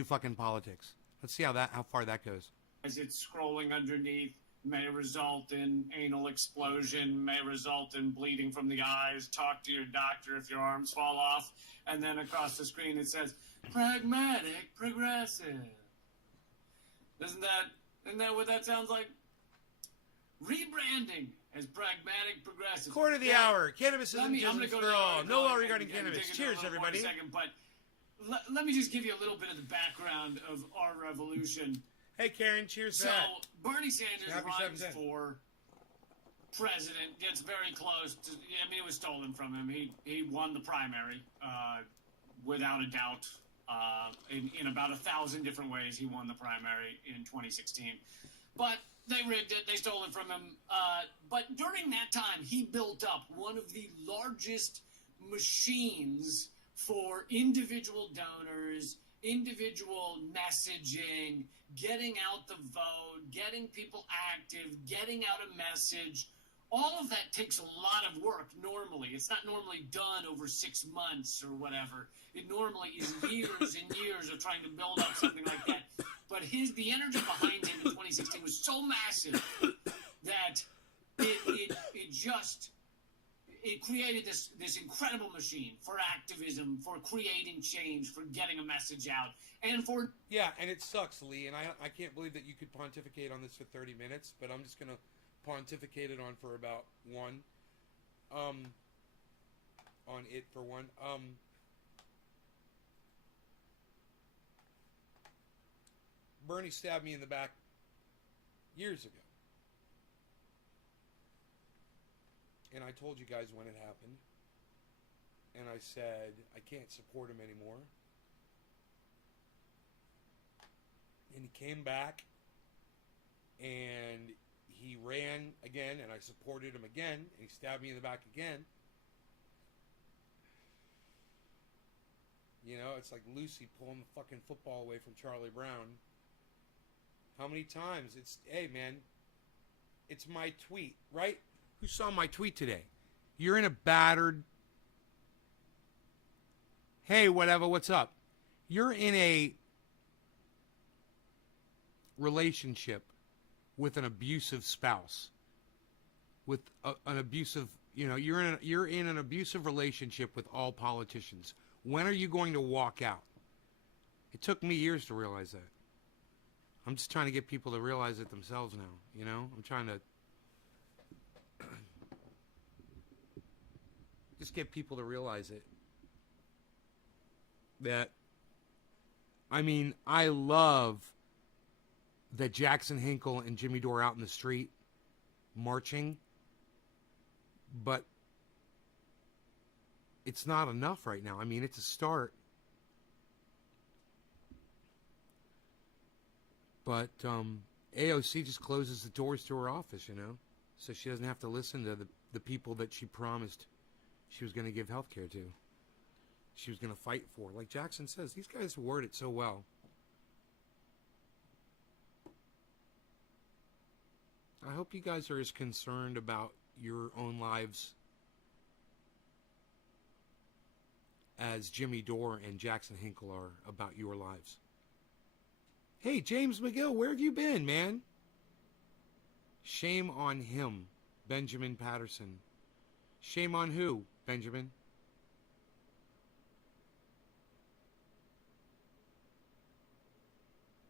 fucking politics. Let's see how far that goes. As it's scrolling underneath, may result in anal explosion, may result in bleeding from the eyes, talk to your doctor if your arms fall off, and then across the screen it says, pragmatic progressive. Isn't that what that sounds like? Rebranding as pragmatic progressive. Quarter of the hour. Cannabis is I'm going to go for all. No law regarding cannabis. Cheers, everybody. But let me just give you a little bit of the background of our revolution. Hey, Karen. Cheers. So Bernie Sanders Happy runs 7th. for president, gets very close to. I mean, it was stolen from him. He won the primary without a doubt. In about 1,000 different ways, he won the primary in 2016. But they rigged it. They stole it from him. But during that time, he built up one of the largest machines for individual donors, individual messaging, getting out the vote, getting people active, getting out a message. All of that takes a lot of work normally. It's not normally done over 6 months or whatever. It normally is years and years of trying to build up something like that. But the energy behind him in 2016 was so massive that it created this incredible machine for activism, for creating change, for getting a message out, and for... Yeah, and it sucks, Lee, and I can't believe that you could pontificate on this for 30 minutes, but I'm just going to pontificate it on for about one. On it for one. Bernie stabbed me in the back years ago. And I told you guys when it happened. And I said, I can't support him anymore. And he came back. And he ran again. And I supported him again. And he stabbed me in the back again. You know, it's like Lucy pulling the fucking football away from Charlie Brown. How many times? Hey, man, it's my tweet, right? Who saw my tweet today? You're in a battered... Hey, whatever, what's up? You're in a relationship with an abusive spouse. With an abusive... You know, you're in an abusive relationship with all politicians. When are you going to walk out? It took me years to realize that. I'm just trying to get people to realize it themselves now, you know? I'm trying to just get people to realize it. That, I mean, I love that Jackson Hinkle and Jimmy Dore out in the street marching, but it's not enough right now. I mean, it's a start. But AOC just closes the doors to her office, you know, so she doesn't have to listen to the people that she promised she was going to give health care to. She was going to fight for. Like Jackson says, these guys word it so well. I hope you guys are as concerned about your own lives as Jimmy Dore and Jackson Hinkle are about your lives. Hey, James McGill, where have you been, man? Shame on him, Benjamin Patterson. Shame on who, Benjamin?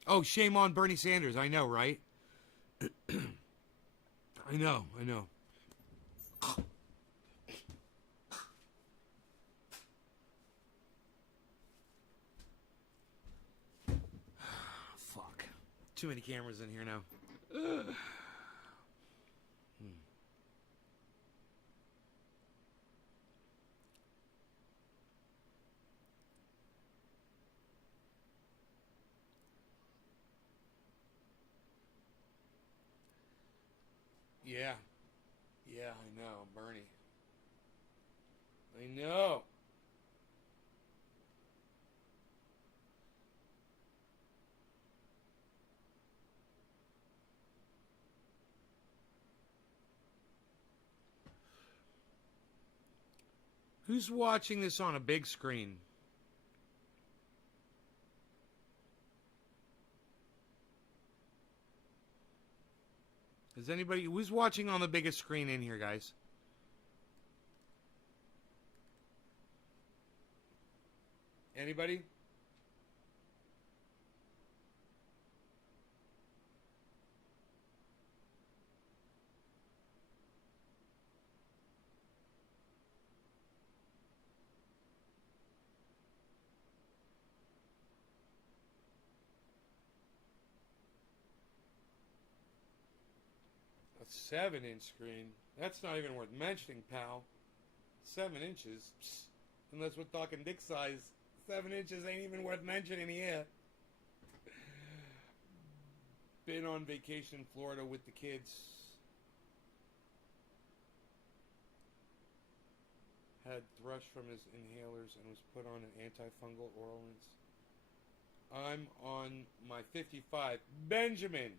Oh, shame on Bernie Sanders. I know, right? I know. Too many cameras in here now. Yeah. Yeah, I know, Bernie. I know. Who's watching this on a big screen? Is anybody... Who's watching on the biggest screen in here, guys? Anybody? A 7-inch screen. That's not even worth mentioning, pal. 7 inches. Psst. Unless we're talking dick size. 7 inches ain't even worth mentioning here. Been on vacation in Florida with the kids. had thrush from his inhalers and was put on an antifungal oral rinse. I'm on my 55. Benjamin,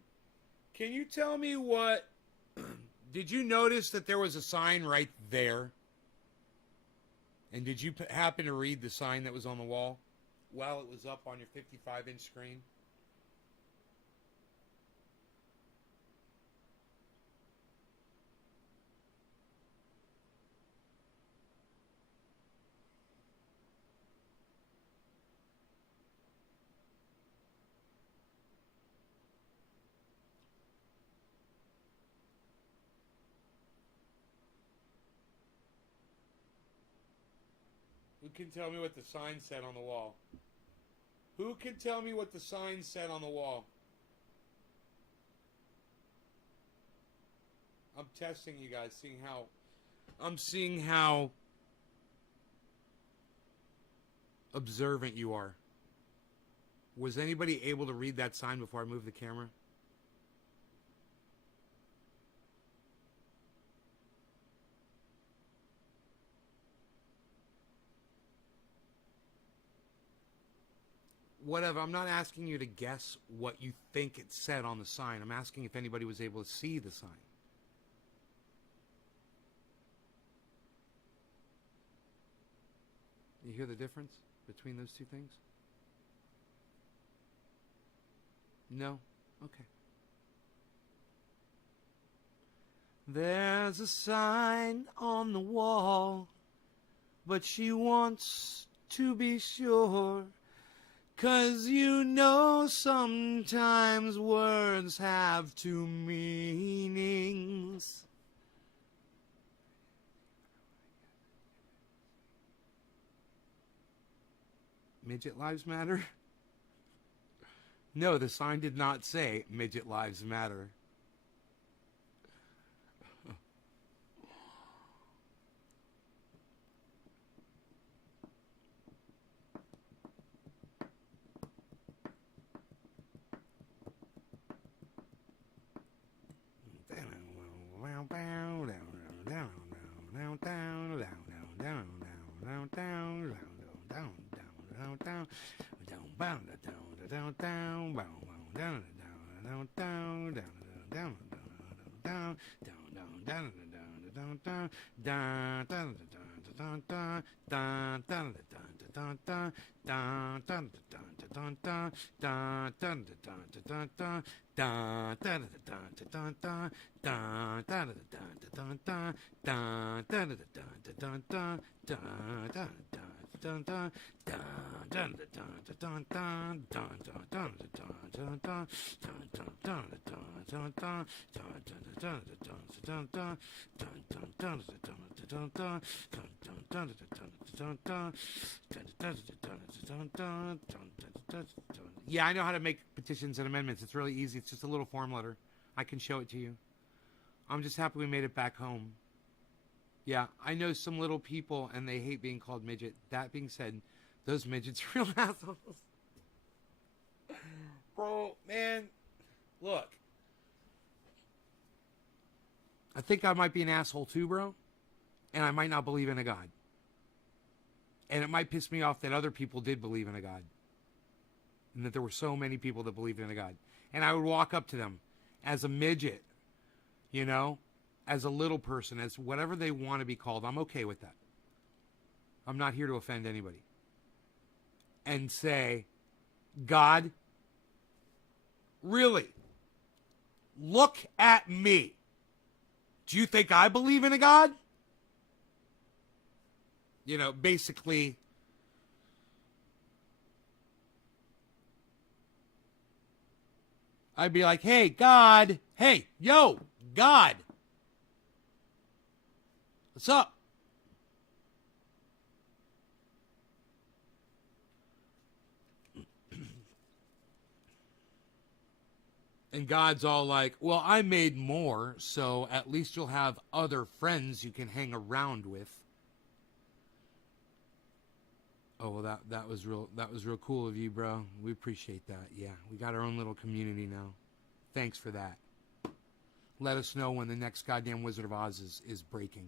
can you tell me what... Did you notice that there was a sign right there? And did you happen to read the sign that was on the wall while it was up on your 55-inch screen? Who can tell me what the sign said on the wall? Who can tell me what the sign said on the wall? I'm testing you guys, seeing how observant you are. Was anybody able to read that sign before I moved the camera? Whatever, I'm not asking you to guess what you think it said on the sign. I'm asking if anybody was able to see the sign. You hear the difference between those two things? No? Okay. There's a sign on the wall, but she wants to be sure. 'Cause you know sometimes words have two meanings. Midget lives matter? No, the sign did not say midget lives matter. Yeah, I know how to make petitions and amendments. It's really easy. It's just a little form letter. I can show it to you. I'm just happy we made it back home. Yeah, I know some little people and they hate being called midget. That being said, those midgets are real assholes. Bro, man, look. I think I might be an asshole too, bro. And I might not believe in a God. And it might piss me off that other people did believe in a God. And that there were so many people that believed in a God. And I would walk up to them as a midget, you know, as a little person, as whatever they want to be called. I'm okay with that. I'm not here to offend anybody. And say, God, really, look at me. Do you think I believe in a God? You know, basically, I'd be like, hey, God, hey, yo, God, what's up? And God's all like, well, I made more, so at least you'll have other friends you can hang around with. Oh, well, that was real cool of you, bro. We appreciate that. Yeah, we got our own little community now. Thanks for that. Let us know when the next goddamn Wizard of Oz is breaking.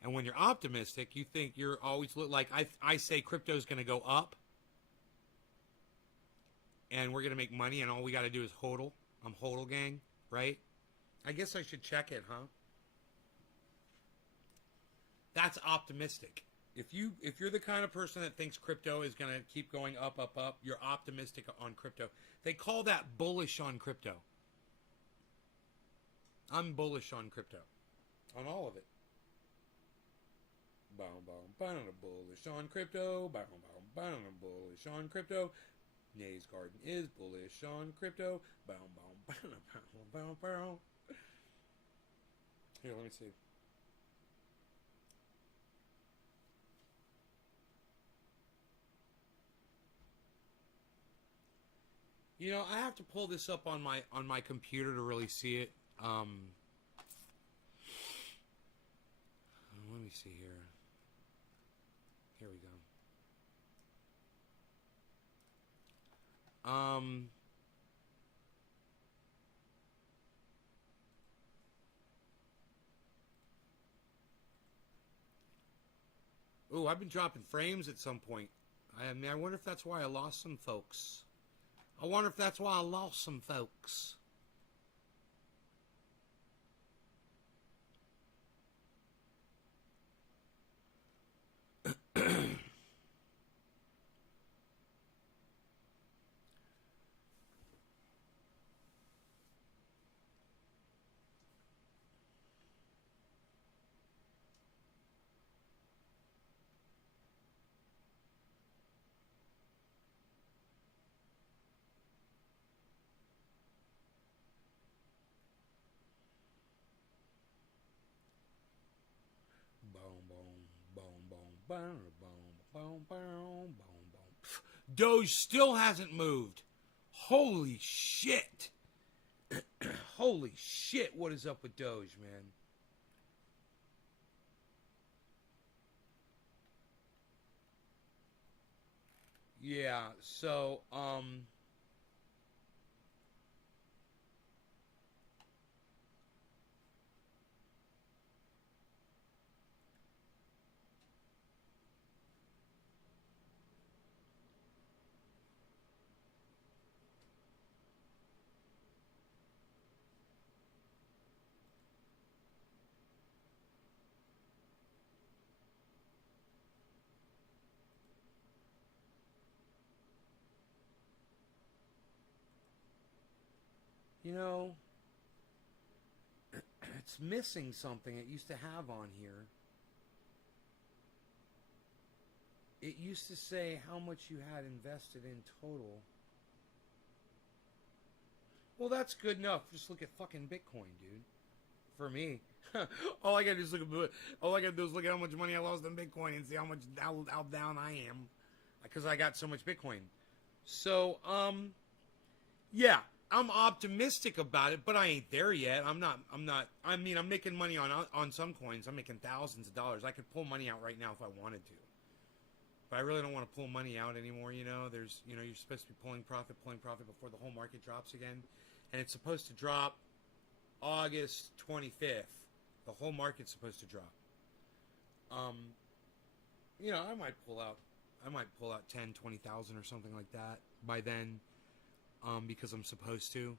And when you're optimistic, you think you're always like I say crypto's going to go up and we're going to make money and all we got to do is hodl. I'm hodl gang, right? I guess I should check it, huh? That's optimistic. If you're the kind of person that thinks crypto is going to keep going up, up, up, you're optimistic on crypto. They call that bullish on crypto. I'm bullish on crypto. On all of it. Boom, boom, boom, bullish on crypto. Boom, boom, boom, bullish on crypto. Nays Garden is bullish on crypto. Boom, boom, boom, boom, boom, boom. Here, let me see. You know, I have to pull this up on my computer to really see it. Let me see here. Here we go. Ooh, I've been dropping frames at some point. I mean, I wonder if that's why I lost some folks. I wonder if that's why I lost some folks. Doge still hasn't moved. Holy shit. Holy shit, what is up with Doge, man? Yeah, so, you know, it's missing something it used to have on here. It used to say how much you had invested in total. Well, that's good enough. Just look at fucking Bitcoin, dude. For me. all I gotta do is look at how much money I lost in Bitcoin and see how down I am. Because I got so much Bitcoin. So, yeah. I'm optimistic about it, but I ain't there yet. I'm making money on some coins. I'm making thousands of dollars. I could pull money out right now if I wanted to. But I really don't want to pull money out anymore, you know. You're supposed to be pulling profit before the whole market drops again. And it's supposed to drop August 25th. The whole market's supposed to drop. You know, I might pull out 10, 20,000 or something like that by then. Because I'm supposed to,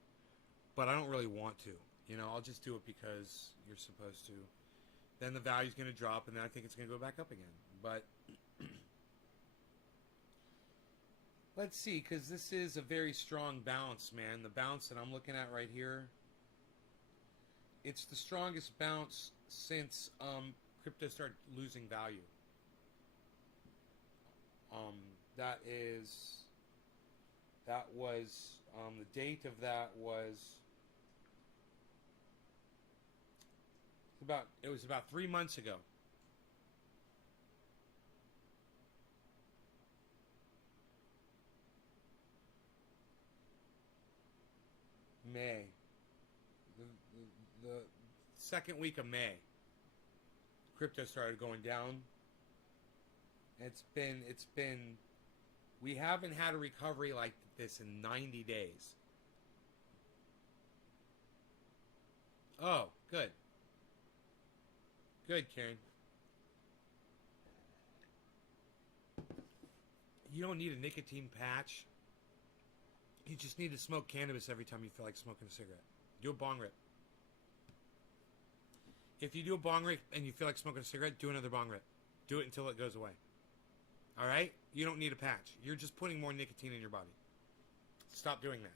but I don't really want to. You know, I'll just do it because you're supposed to. Then the value's going to drop, and then I think it's going to go back up again. But let's see, because this is a very strong bounce, man. The bounce that I'm looking at right here, it's the strongest bounce since crypto started losing value. That was the date of that was about 3 months ago. May. The second week of May. Crypto started going down. It's been we haven't had a recovery like this in 90 days. Oh, good. Good, Karen. You don't need a nicotine patch. You just need to smoke cannabis every time you feel like smoking a cigarette. Do a bong rip. If you do a bong rip and you feel like smoking a cigarette, do another bong rip. Do it until it goes away. All right? You don't need a patch. You're just putting more nicotine in your body. Stop doing that.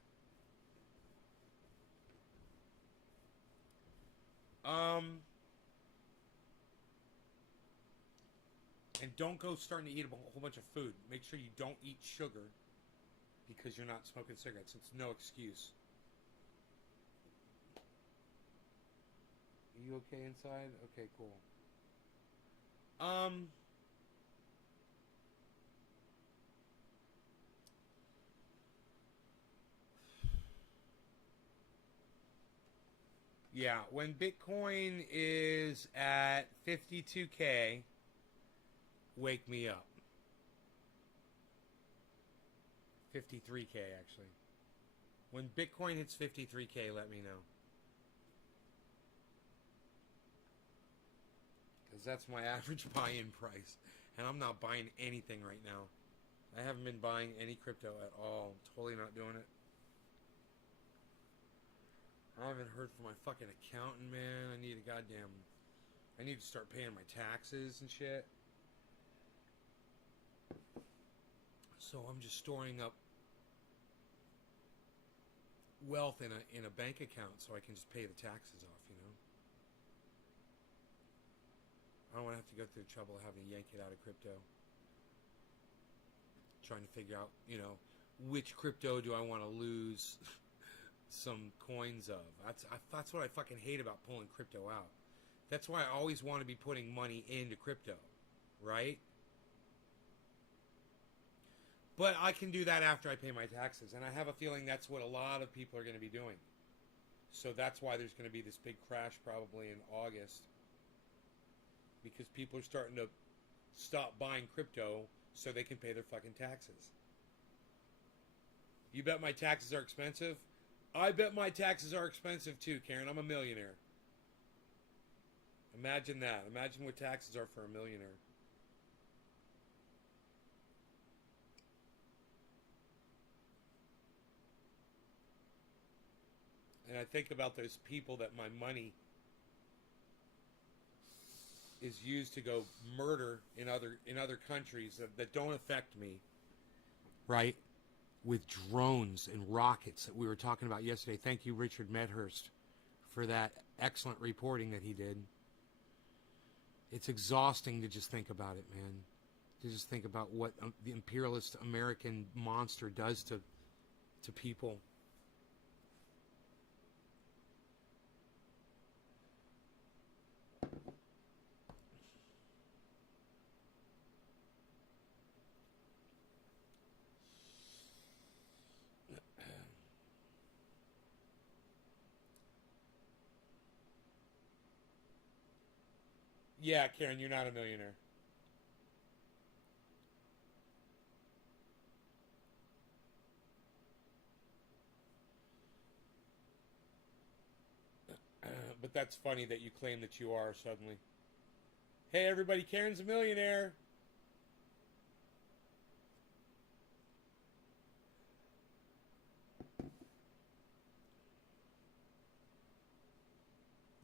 And don't go starting to eat a whole bunch of food. Make sure you don't eat sugar because you're not smoking cigarettes. It's no excuse. Are you okay inside? Okay, cool. Yeah, when Bitcoin is at 52K, wake me up. 53K, actually. When Bitcoin hits 53K, let me know. Because that's my average buy-in price. And I'm not buying anything right now. I haven't been buying any crypto at all. Totally not doing it. I haven't heard from my fucking accountant, man. I need to start paying my taxes and shit. So I'm just storing up wealth in a bank account so I can just pay the taxes off, you know? I don't want to have to go through the trouble of having to yank it out of crypto. Trying to figure out, you know, which crypto do I want to lose some coins of. That's what I fucking hate about pulling crypto out. That's why I always want to be putting money into crypto, right? But I can do that after I pay my taxes, and I have a feeling that's what a lot of people are going to be doing. So that's why there's going to be this big crash probably in August, because people are starting to stop buying crypto so they can pay their fucking taxes. You bet my taxes are expensive? I bet my taxes are expensive too, Karen. I'm a millionaire. Imagine that. Imagine what taxes are for a millionaire. And I think about those people that my money is used to go murder in other countries that don't affect me, right? With drones and rockets that we were talking about yesterday. Thank you, Richard Medhurst, for that excellent reporting that he did. It's exhausting to just think about it, man. To just think about what the imperialist American monster does to people. Yeah, Karen, you're not a millionaire. But that's funny that you claim that you are suddenly. Hey, everybody, Karen's a millionaire.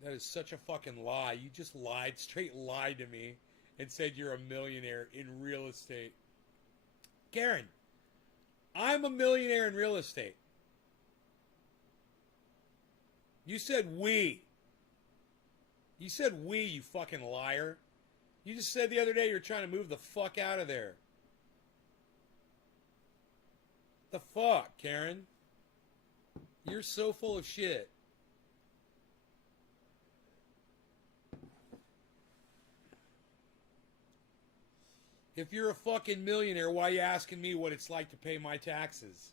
That is such a fucking lie. You just lied, straight lied to me and said you're a millionaire in real estate. Karen, I'm a millionaire in real estate. You said we. You said we, you fucking liar. You just said the other day you're trying to move the fuck out of there. The fuck, Karen? You're so full of shit. If you're a fucking millionaire, why are you asking me what it's like to pay my taxes?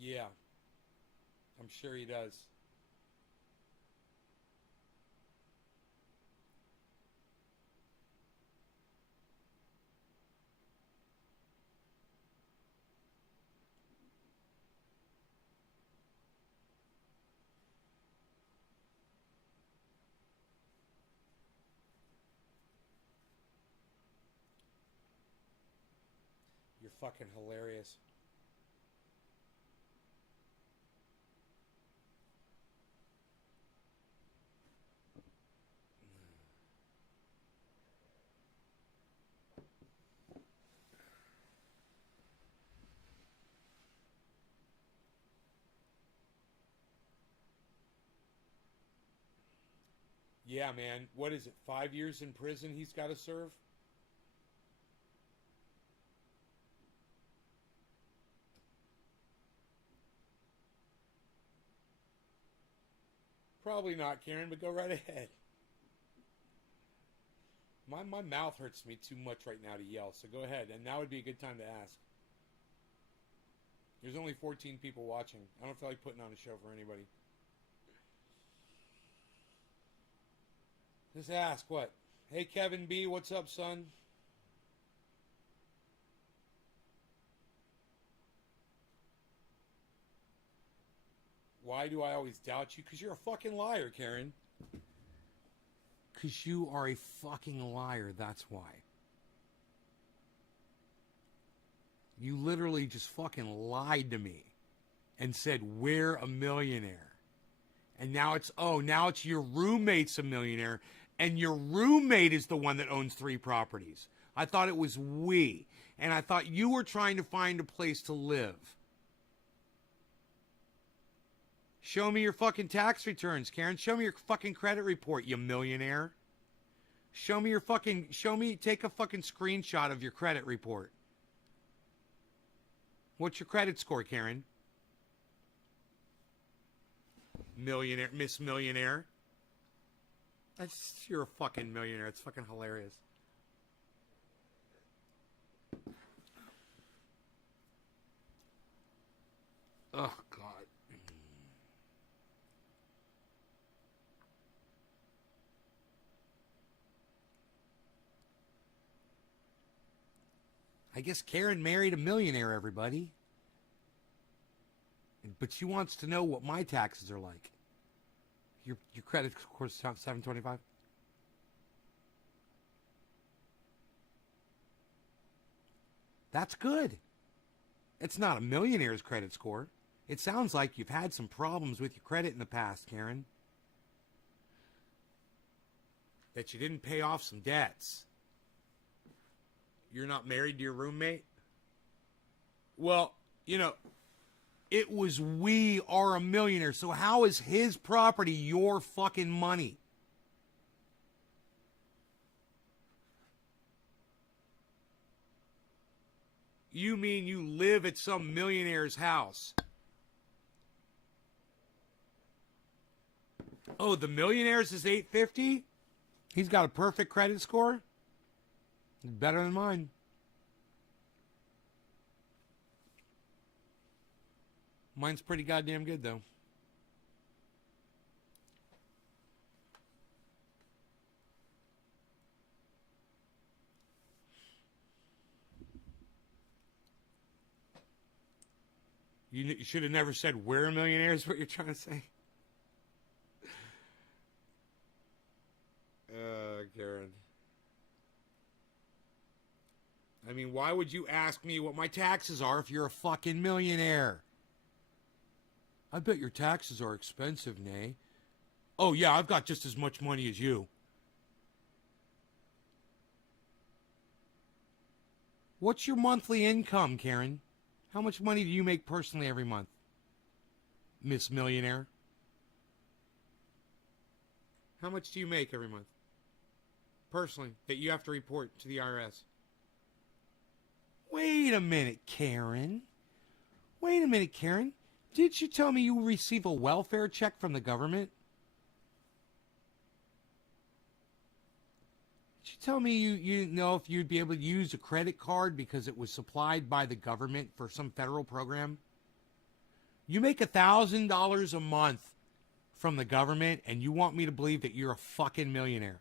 Yeah. I'm sure he does. You're fucking hilarious. Yeah, man. What is it? 5 years in prison he's got to serve? Probably not, Karen, but go right ahead. My mouth hurts me too much right now to yell, so go ahead. And now would be a good time to ask. There's only 14 people watching. I don't feel like putting on a show for anybody. Just ask what? Hey, Kevin B, what's up, son? Why do I always doubt you? Because you're a fucking liar, Karen. Because you are a fucking liar, that's why. You literally just fucking lied to me and said, we're a millionaire. And now it's your roommate's a millionaire, and your roommate is the one that owns 3 properties. I thought it was we. And I thought you were trying to find a place to live. Show me your fucking tax returns, Karen. Show me your fucking credit report, you millionaire. Take a fucking screenshot of your credit report. What's your credit score, Karen? Millionaire, Miss Millionaire. You're a fucking millionaire. It's fucking hilarious. Oh, God. I guess Karen married a millionaire, everybody. But she wants to know what my taxes are like. Your credit score is 725? That's good. It's not a millionaire's credit score. It sounds like you've had some problems with your credit in the past, Karen. That you didn't pay off some debts. You're not married to your roommate? Well, it was we are a millionaire. So how is his property your fucking money? You mean you live at some millionaire's house? Oh, the millionaire's is 850? He's got a perfect credit score? Better than mine. Mine's pretty goddamn good, though. You should have never said we're a millionaire is what you're trying to say. Karen. I mean, why would you ask me what my taxes are if you're a fucking millionaire? I bet your taxes are expensive, Nay. Oh, yeah, I've got just as much money as you. What's your monthly income, Karen? How much money do you make personally every month, Miss Millionaire? How much do you make every month? Personally, that you have to report to the IRS? Wait a minute, Karen. Wait a minute, Karen. Did you tell me you receive a welfare check from the government? Did you tell me you know if you'd be able to use a credit card because it was supplied by the government for some federal program? You make $1,000 a month from the government, and you want me to believe that you're a fucking millionaire?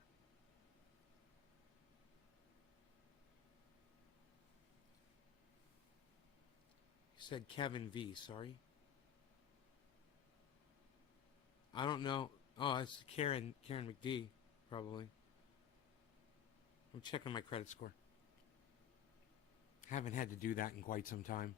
You said Kevin V, sorry. I don't know. Oh, it's Karen McD, probably. I'm checking my credit score. Haven't had to do that in quite some time.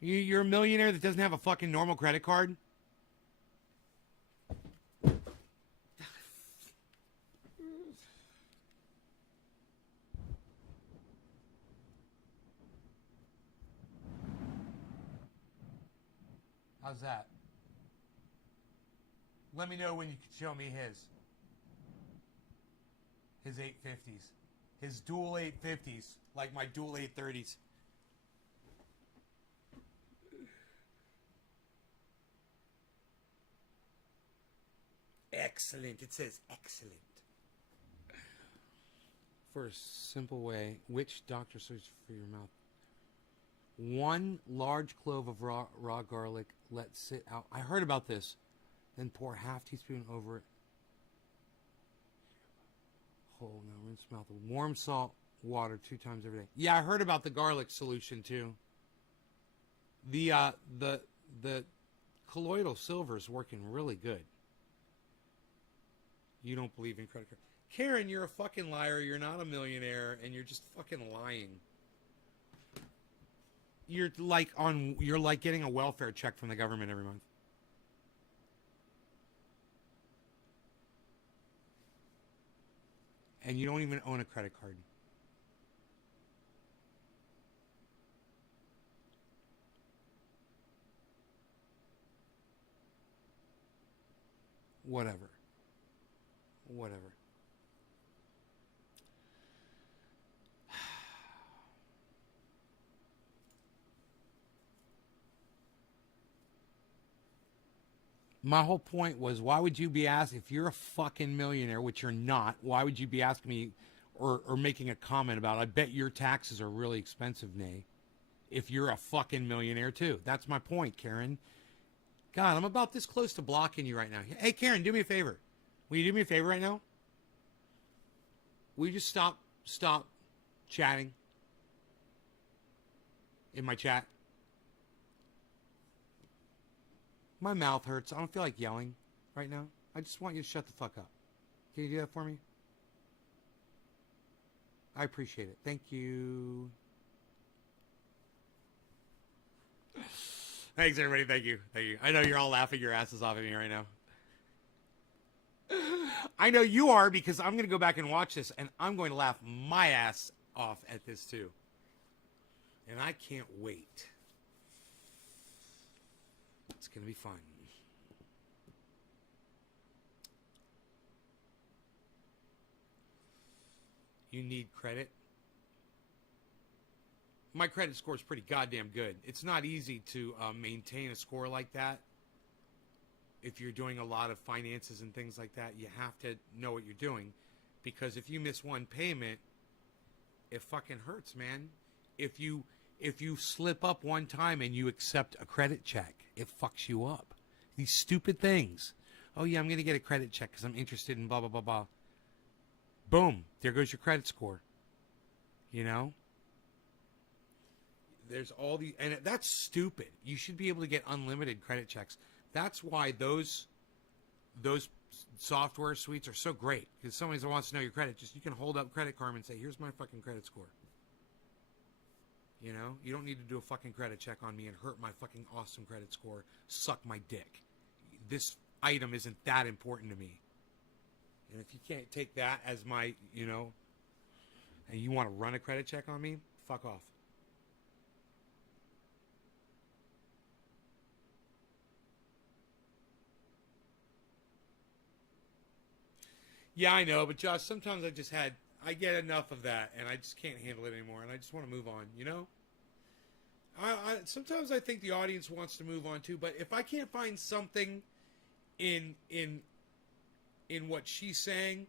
You're a millionaire that doesn't have a fucking normal credit card? How's that? Let me know when you can show me his. His 850s. His dual 850s, like my dual 830s. Excellent. It says excellent. For a simple way, which doctor search for your mouth? 1 large clove of raw garlic, let sit out. I heard about this. Then pour half teaspoon over it. Whole, now rinse mouth with warm salt water 2 times every day. Yeah, I heard about the garlic solution too. The colloidal silver is working really good. You don't believe in credit card. Karen, you're a fucking liar. You're not a millionaire, and you're just fucking lying. You're like getting a welfare check from the government every month. And you don't even own a credit card. Whatever. My whole point was, why would you be asked, if you're a fucking millionaire, which you're not, why would you be asking me or making a comment about, I bet your taxes are really expensive, Nay, if you're a fucking millionaire too. That's my point, Karen. God, I'm about this close to blocking you right now. Hey, Karen, do me a favor. Will you do me a favor right now? Will you just stop chatting in my chat? My mouth hurts. I don't feel like yelling right now. I just want you to shut the fuck up. Can you do that for me? I appreciate it. Thank you. Thanks, everybody. Thank you. I know you're all laughing your asses off at me right now. I know you are, because I'm going to go back and watch this, and I'm going to laugh my ass off at this too. And I can't wait. It's going to be fun. You need credit? My credit score is pretty goddamn good. It's not easy to maintain a score like that. If you're doing a lot of finances and things like that, you have to know what you're doing. Because if you miss one payment, it fucking hurts, man. If you slip up one time and you accept a credit check, it fucks you up. These stupid things. Oh, yeah, I'm going to get a credit check because I'm interested in blah, blah, blah, blah. Boom. There goes your credit score. You know? There's all these... And that's stupid. You should be able to get unlimited credit checks. That's why those software suites are so great. Because somebody that wants to know your credit, just you can hold up Credit Karma and say, here's my fucking credit score. You know, you don't need to do a fucking credit check on me and hurt my fucking awesome credit score. Suck my dick. This item isn't that important to me. And if you can't take that as my, you know, and you want to run a credit check on me, fuck off. Yeah, I know, but Josh, sometimes I get enough of that, and I just can't handle it anymore, and I just want to move on, you know? Sometimes I think the audience wants to move on too, but if I can't find something in what she's saying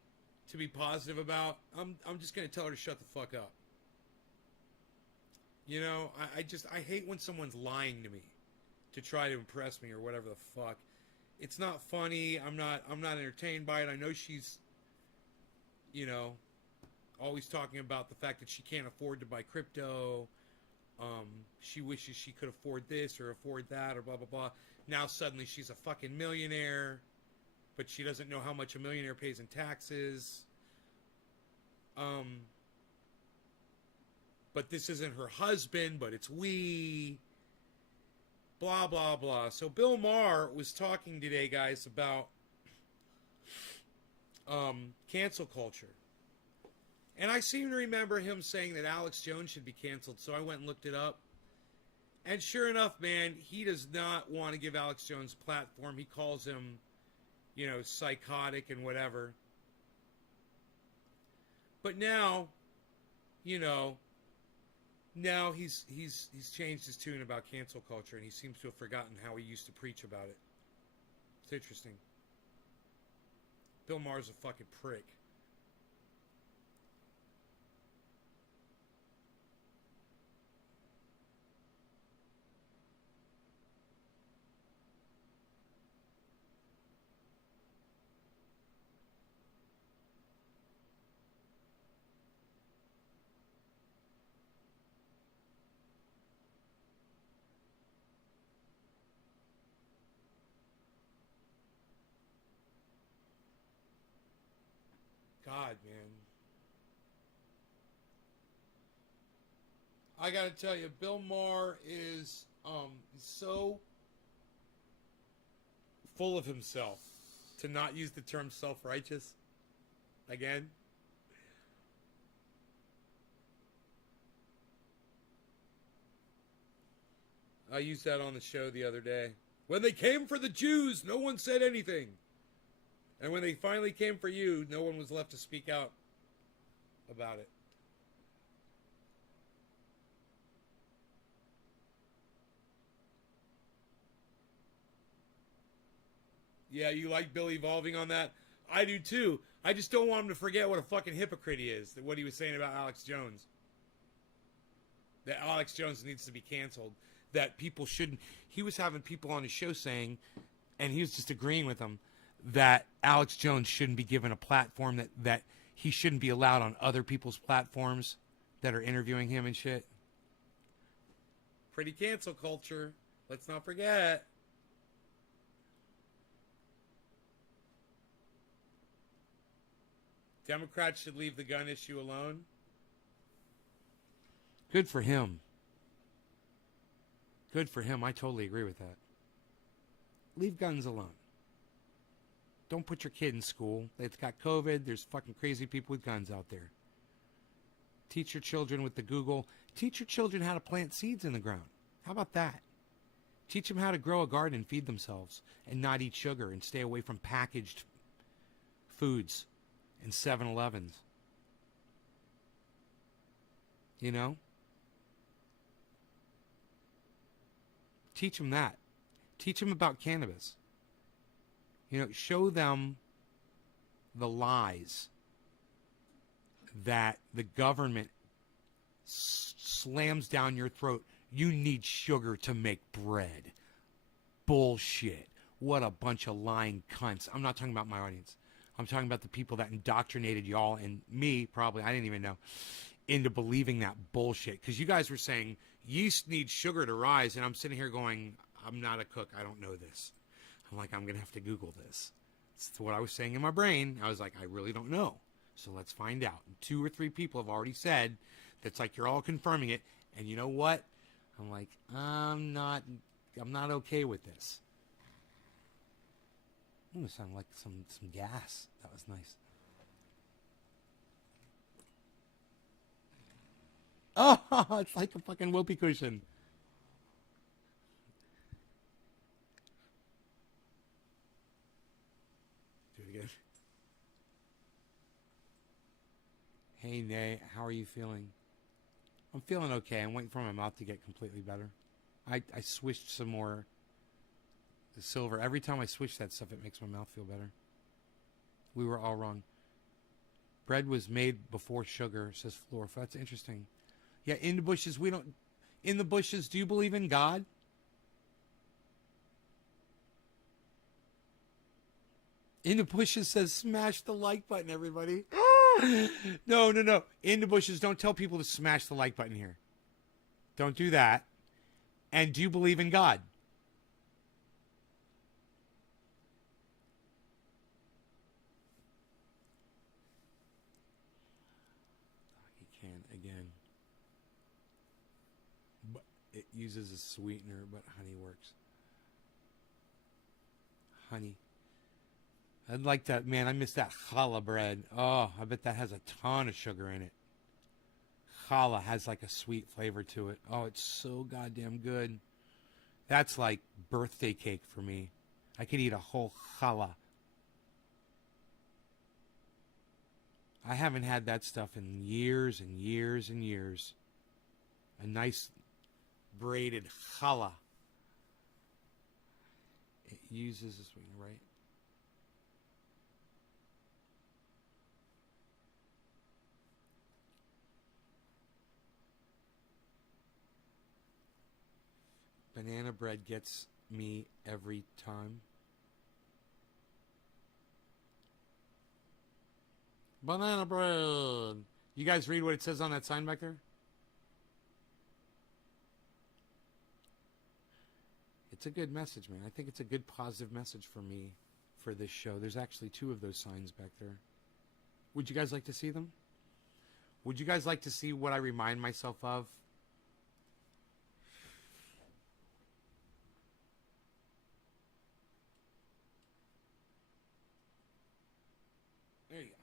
to be positive about, I'm just going to tell her to shut the fuck up. You know, I hate when someone's lying to me to try to impress me or whatever the fuck. It's not funny. I'm not entertained by it. I know she's, you know, always talking about the fact that she can't afford to buy crypto She wishes she could afford this or afford that or blah, blah, blah. Now suddenly she's a fucking millionaire, but she doesn't know how much a millionaire pays in taxes. But this isn't her husband, but it's we. Blah, blah, blah. So Bill Maher was talking today, guys, about cancel culture. And I seem to remember him saying that Alex Jones should be canceled, so I went and looked it up. And sure enough, man, he does not want to give Alex Jones a platform. He calls him, psychotic and whatever. But now, now he's changed his tune about cancel culture, and he seems to have forgotten how he used to preach about it. It's interesting. Bill Maher's a fucking prick. God, man. I gotta tell you, Bill Maher is so full of himself, to not use the term self-righteous again. I used that on the show the other day. When they came for the Jews, no one said anything. And when they finally came for you, no one was left to speak out about it. Yeah, you like Bill evolving on that? I do too. I just don't want him to forget what a fucking hypocrite he is, what he was saying about Alex Jones. That Alex Jones needs to be canceled. That people shouldn't. He was having people on his show saying, and he was just agreeing with them, that Alex Jones shouldn't be given a platform, that he shouldn't be allowed on other people's platforms that are interviewing him and shit. Pretty cancel culture. Let's not forget. Democrats should leave the gun issue alone. Good for him. Good for him. I totally agree with that. Leave guns alone. Don't put your kid in school. It's got COVID. There's fucking crazy people with guns out there. Teach your children with the Google. Teach your children how to plant seeds in the ground. How about that? Teach them how to grow a garden and feed themselves and not eat sugar and stay away from packaged foods and 7-Elevens. You know? Teach them that. Teach them about cannabis. You know, show them the lies that the government slams down your throat. You need sugar to make bread. Bullshit. What a bunch of lying cunts. I'm not talking about my audience. I'm talking about the people that indoctrinated y'all and me, probably, I didn't even know, into believing that bullshit. Because you guys were saying yeast needs sugar to rise, and I'm sitting here going, I'm not a cook. I don't know this. I'm like, I'm going to have to Google this. It's what I was saying in my brain. I was like, I really don't know. So let's find out. And 2 or 3 people have already said that's like you're all confirming it. And you know what? I'm like, I'm not okay with this. Ooh, it sounded like some gas. That was nice. Oh, it's like a fucking whoopee cushion. Do it again. Hey, Nay, how are you feeling? I'm feeling okay. I'm waiting for my mouth to get completely better. I switched some more the silver. Every time I switch that stuff, it makes my mouth feel better. We were all wrong. Bread was made before sugar, says Flora. That's interesting. Yeah, in the bushes, we don't... In the bushes, do you believe in God? In the bushes says, smash the like button, everybody. No. In the bushes, don't tell people to smash the like button here. Don't do that. And do you believe in God? He can again. But it uses a sweetener, but honey works. Honey. I'd like that, man. I miss that challah bread. Oh, I bet that has a ton of sugar in it. Challah has like a sweet flavor to it. Oh, it's so goddamn good. That's like birthday cake for me. I could eat a whole challah. I haven't had that stuff in years and years and years. A nice braided challah. It uses a sweetener, right? Banana bread gets me every time. Banana bread. You guys read what it says on that sign back there? It's a good message, man. I think it's a good positive message for me for this show. There's actually 2 of those signs back there. Would you guys like to see them? Would you guys like to see what I remind myself of? There you go.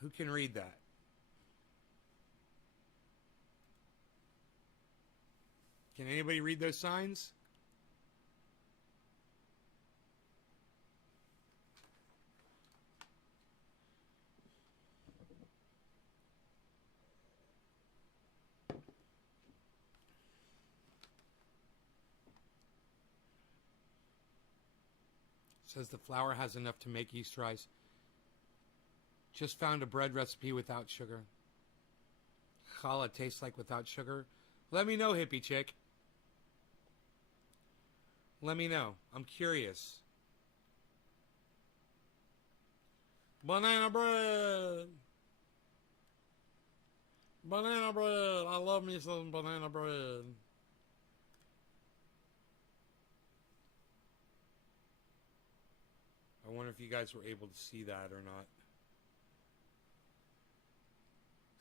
Who can read that? Can anybody read those signs? Says the flour has enough to make yeast rise. Just found a bread recipe without sugar. Challah tastes like without sugar. Let me know, hippie chick. Let me know. I'm curious. Banana bread. Banana bread. I love me some banana bread. I wonder if you guys were able to see that or not.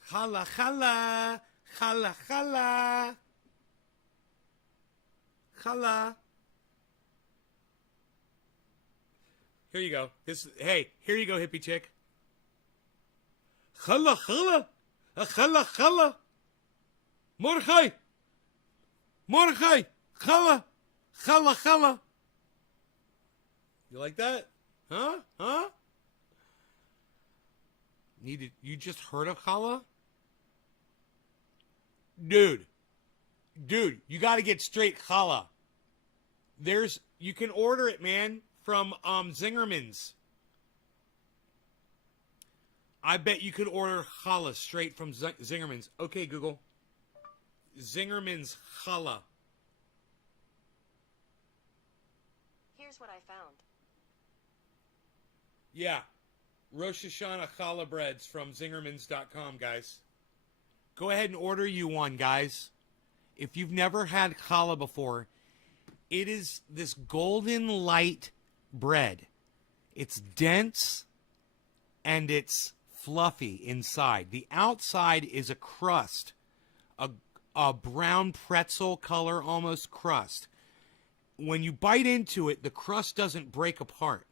Challah, challah. Challah, challah. Challah. Here you go. Hey, here you go, hippie chick. Challah, challah. Challah, challah. Mordechai. Mordechai. Challah. Challah, challah. You like that? Huh? Huh? You just heard of challah? Dude, you got to get straight challah. You can order it, man, from Zingerman's. I bet you could order challah straight from Zingerman's. Okay, Google. Zingerman's challah. Here's what I found. Yeah, Rosh Hashanah challah breads from Zingermans.com, guys. Go ahead and order you one, guys. If you've never had challah before, it is this golden light bread. It's dense and it's fluffy inside. The outside is a crust, a brown pretzel color almost crust. When you bite into it, the crust doesn't break apart.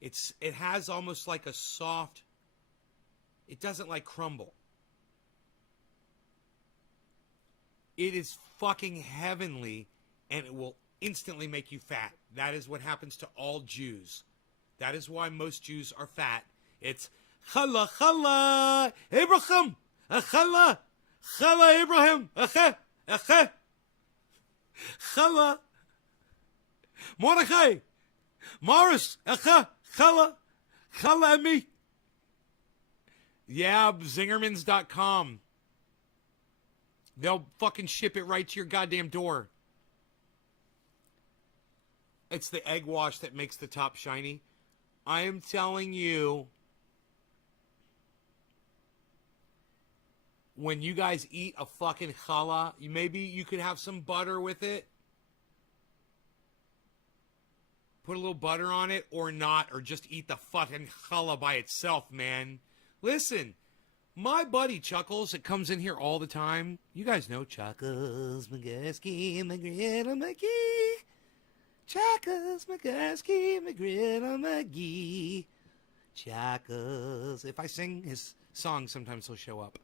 It has almost like a soft, it doesn't like crumble. It is fucking heavenly, and it will instantly make you fat. That is what happens to all Jews. That is why most Jews are fat. It's challah, challah, Abraham, challah, challah, Abraham, challah, Mordechai, Morris, challah, challah, and me. Yeah, Zingermans.com. They'll fucking ship it right to your goddamn door. It's the egg wash that makes the top shiny. I am telling you, when you guys eat a fucking challah, maybe you could have some butter with it. Put a little butter on it or not, or just eat the fucking challah by itself, man. Listen, my buddy Chuckles that comes in here all the time. You guys know Chuckles McGursky, McGriddle McGee. Chuckles McGursky, McGriddle McGee. Chuckles. If I sing his song, sometimes he'll show up.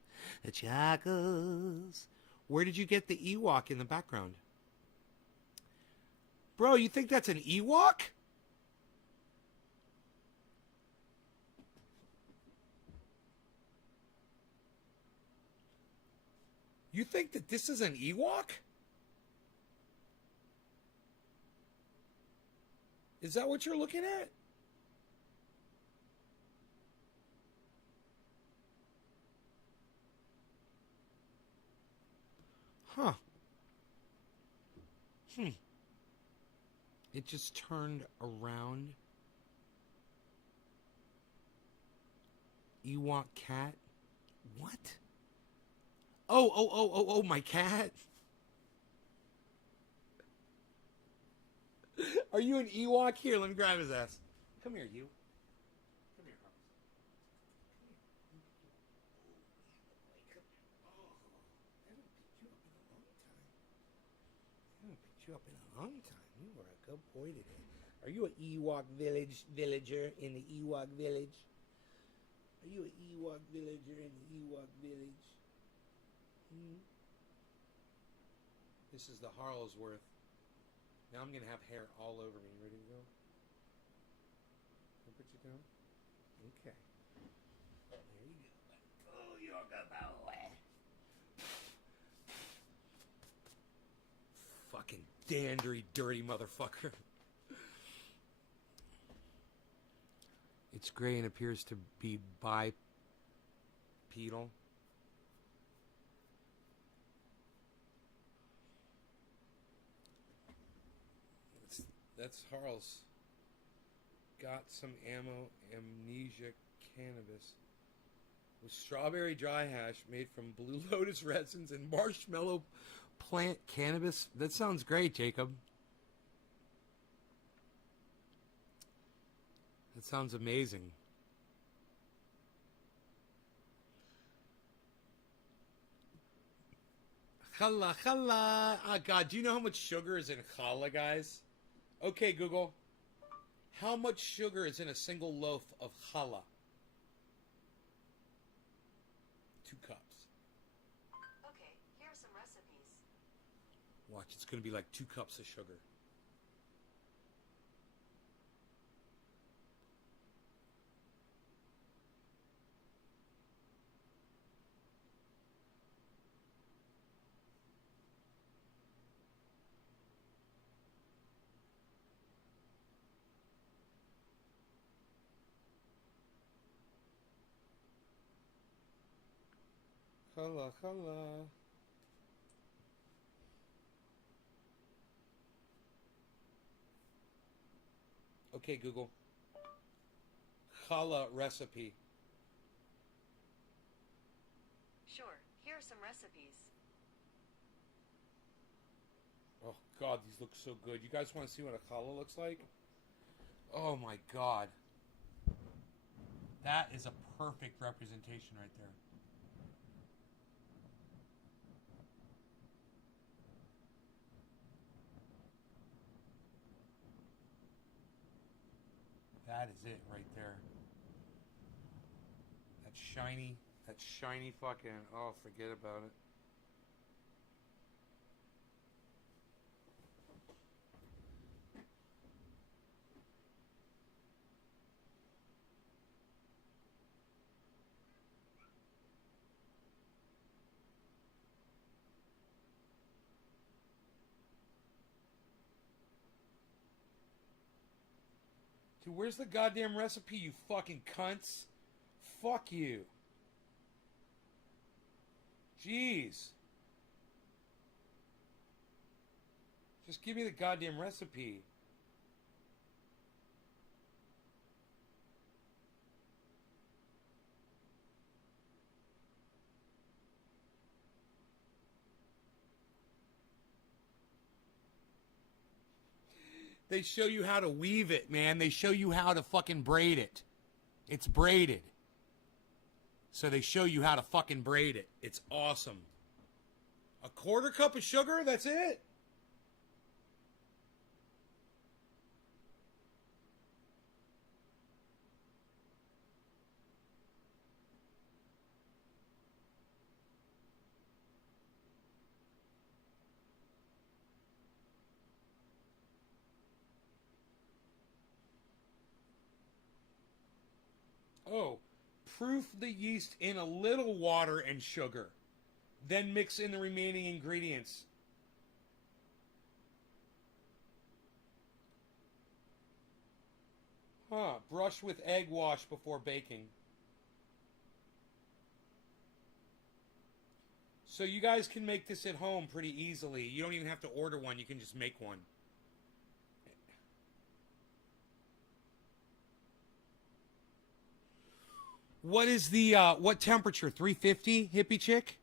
Chuckles. Where did you get the Ewok in the background? Bro, you think that's an Ewok? You think that this is an Ewok? Is that what you're looking at? Huh. It just turned around. Ewok cat? What? Oh, my cat. Are you an Ewok? Here, let me grab his ass. Come here, you. Come here, Harps. I haven't picked you up in a long time. You were a good boy today. Are you an Ewok villager in the Ewok village? Are you an Ewok villager in the Ewok village? This is the Harlesworth. Now I'm going to have hair all over me. Ready to go? Can I put you down? Okay. There you go. Oh, you're a good boy. Fucking dandery, dirty motherfucker. It's gray and appears to be bipedal. That's Harl's. Got some amnesia cannabis. With strawberry dry hash made from blue lotus resins and marshmallow plant cannabis. That sounds great, Jacob. That sounds amazing. Challah, challah. Ah, God, do you know how much sugar is in challah, guys? Okay, Google. How much sugar is in a single loaf of challah? 2 cups. Okay, here are some recipes. Watch, it's going to be like 2 cups of sugar. Challah, challah. Okay, Google. Challah recipe. Sure, here are some recipes. Oh, God, these look so good. You guys want to see what a challah looks like? Oh, my God. That is a perfect representation right there. That is it right there. That shiny fucking, oh, forget about it. Dude, where's the goddamn recipe, you fucking cunts? Fuck you. Jeez. Just give me the goddamn recipe. They show you how to weave it, man. They show you how to fucking braid it. It's braided. So they show you how to fucking braid it. It's awesome. A quarter cup of sugar, that's it? Oh, proof the yeast in a little water and sugar. Then mix in the remaining ingredients. Brush with egg wash before baking. So you guys can make this at home pretty easily. You don't even have to order one. You can just make one. What is the, what temperature? 350, hippie chick?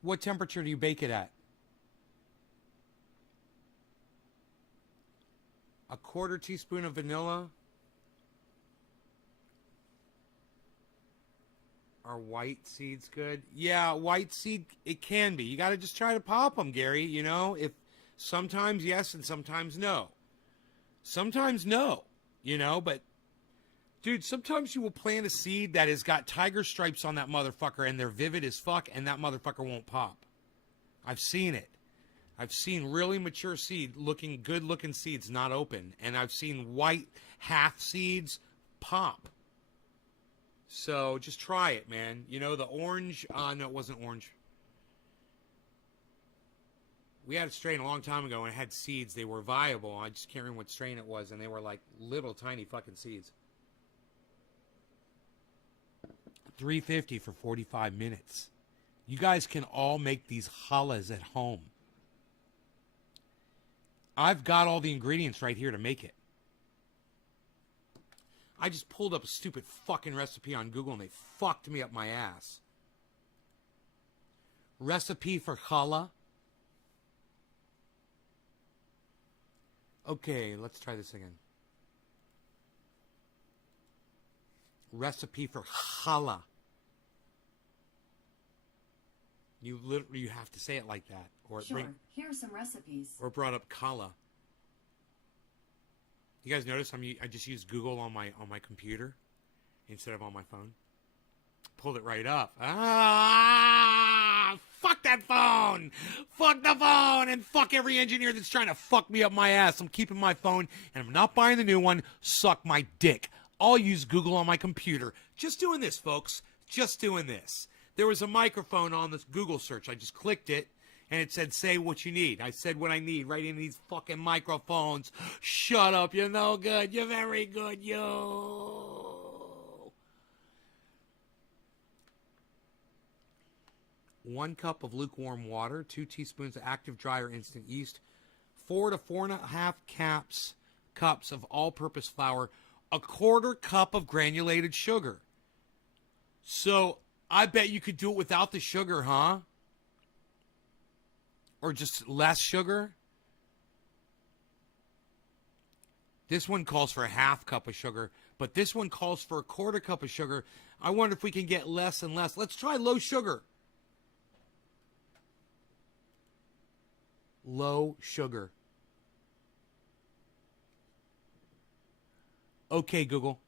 What temperature do you bake it at? A quarter teaspoon of vanilla. Are white seeds good? Yeah, white seed, it can be. You got to just try to pop them, Gary. You know, if sometimes yes and sometimes no. Sometimes no, you know, but dude, sometimes you will plant a seed that has got tiger stripes on that motherfucker and they're vivid as fuck and that motherfucker won't pop. I've seen it. I've seen really mature seed looking, good looking seeds not open. And I've seen white half seeds pop. So just try it, man. You know, the orange, no, it wasn't orange. We had a strain a long time ago and it had seeds. They were viable. I just can't remember what strain it was. And they were like little tiny fucking seeds. $3.50 for 45 minutes. You guys can all make these challahs at home. I've got all the ingredients right here to make it. I just pulled up a stupid fucking recipe on Google and they fucked me up my ass. Recipe for challah. Okay, let's try this again. Recipe for challah. You literally, you have to say it like that, or Sure. Here are some recipes. or brought up challah. You guys notice I just used Google on my computer instead of on my phone. Pulled it right up. Fuck that phone. Fuck the phone and fuck every engineer that's trying to fuck me up my ass. I'm keeping my phone and I'm not buying the new one. Suck my dick. I'll use Google on my computer. Just doing this, folks. Just doing this. There was a microphone on this Google search. I just clicked it, and it said, say what you need. I said what I need right in these fucking microphones. Shut up. You're no good. You're very good. You. 1 cup of lukewarm water, 2 teaspoons of active dry or instant yeast, 4 to 4.5 cups of all-purpose flour, a quarter cup of granulated sugar. So I bet you could do it without the sugar, huh? Or just less sugar? This one calls for a half cup of sugar, but this one calls for a quarter cup of sugar. I wonder if we can get less and less. Let's try low sugar. Low sugar. Okay, Google.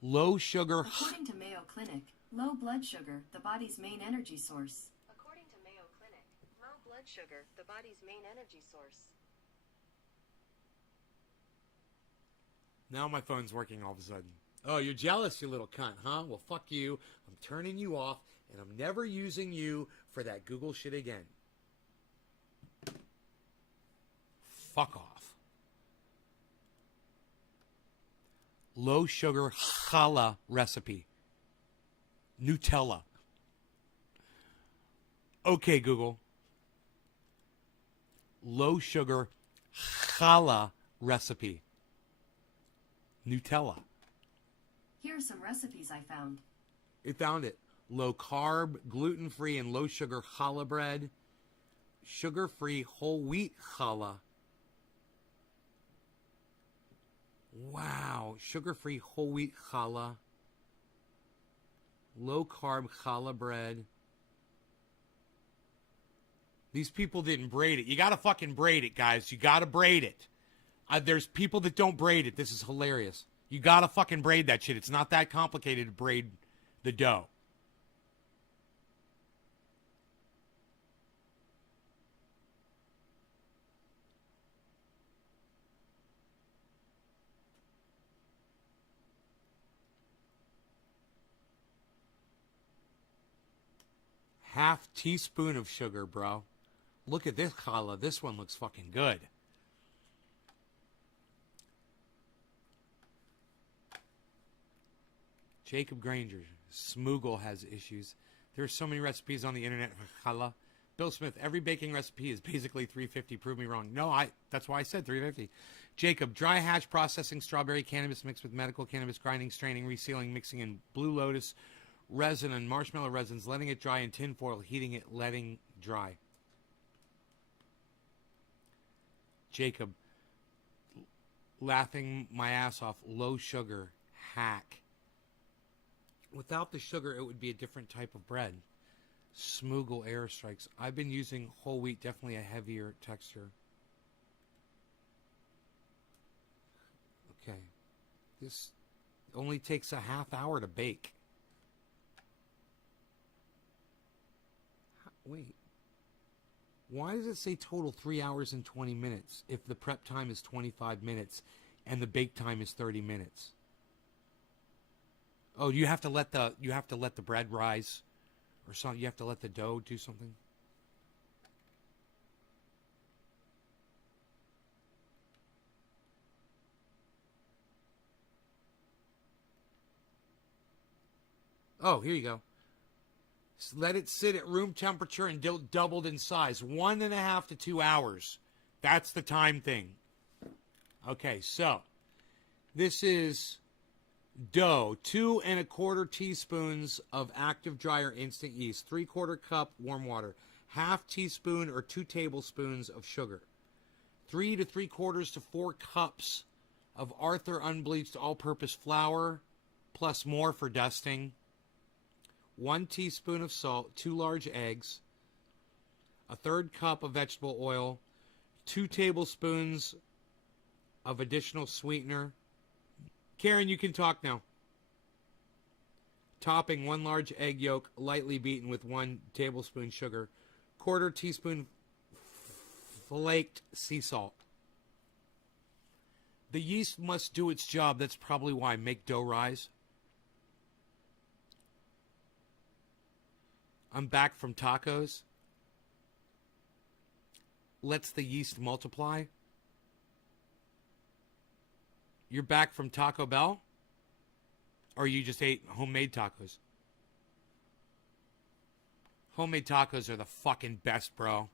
Low sugar. According to Mayo Clinic, low blood sugar, the body's main energy source. According to Mayo Clinic, low blood sugar, the body's main energy source. Now my phone's working all of a sudden. Oh, you're jealous, you little cunt, huh? Well, fuck you. I'm turning you off, and I'm never using you for that Google shit again. Fuck off. Low sugar challah recipe. Nutella. Okay, Google. Low sugar challah recipe. Nutella. Here are some recipes I found. It found it. Low carb, gluten-free, and low sugar challah bread. Sugar-free whole wheat challah. Wow. Sugar-free whole wheat challah. Low-carb challah bread. These people didn't braid it. You got to fucking braid it, guys. You got to braid it. There's people that don't braid it. This is hilarious. You got to fucking braid that shit. It's not that complicated to braid the dough. Half teaspoon of sugar, bro. Look at this challah. This one looks fucking good. Jacob Granger. Smoogle has issues. There's so many recipes on the internet for challah. Bill Smith, every baking recipe is basically $3.50. Prove me wrong. No, that's why I said $3.50. Jacob, dry hash processing strawberry cannabis mixed with medical cannabis, grinding, straining, resealing, mixing in Blue Lotus resin and marshmallow resins, letting it dry in tin foil, heating it, letting dry. Jacob, laughing my ass off, low sugar, hack. Without the sugar, it would be a different type of bread. Smoogle Airstrikes. I've been using whole wheat, definitely a heavier texture. Okay. This only takes a half hour to bake. Wait. Why does it say total 3 hours and 20 minutes if the prep time is 25 minutes and the bake time is 30 minutes? Oh, you have to let the bread rise or something. You have to let the dough do something. Oh, here you go. Let it sit at room temperature and doubled in size. 1.5 to 2 hours. That's the time thing. Okay, so this is dough. 2 1/4 teaspoons of active dry or instant yeast. 3/4 cup warm water. Half teaspoon or 2 tablespoons of sugar. 3 3/4 to 4 cups of Arthur unbleached all-purpose flour, plus more for dusting. 1 teaspoon of salt, 2 large eggs, 1/3 cup of vegetable oil, 2 tablespoons of additional sweetener. Karen, you can talk now. Topping, 1 large egg yolk, lightly beaten with 1 tablespoon sugar, 1/4 teaspoon flaked sea salt. The yeast must do its job. That's probably why. Make dough rise. I'm back from tacos. Lets the yeast multiply. You're back from Taco Bell? Or you just ate homemade tacos? Homemade tacos are the fucking best, bro.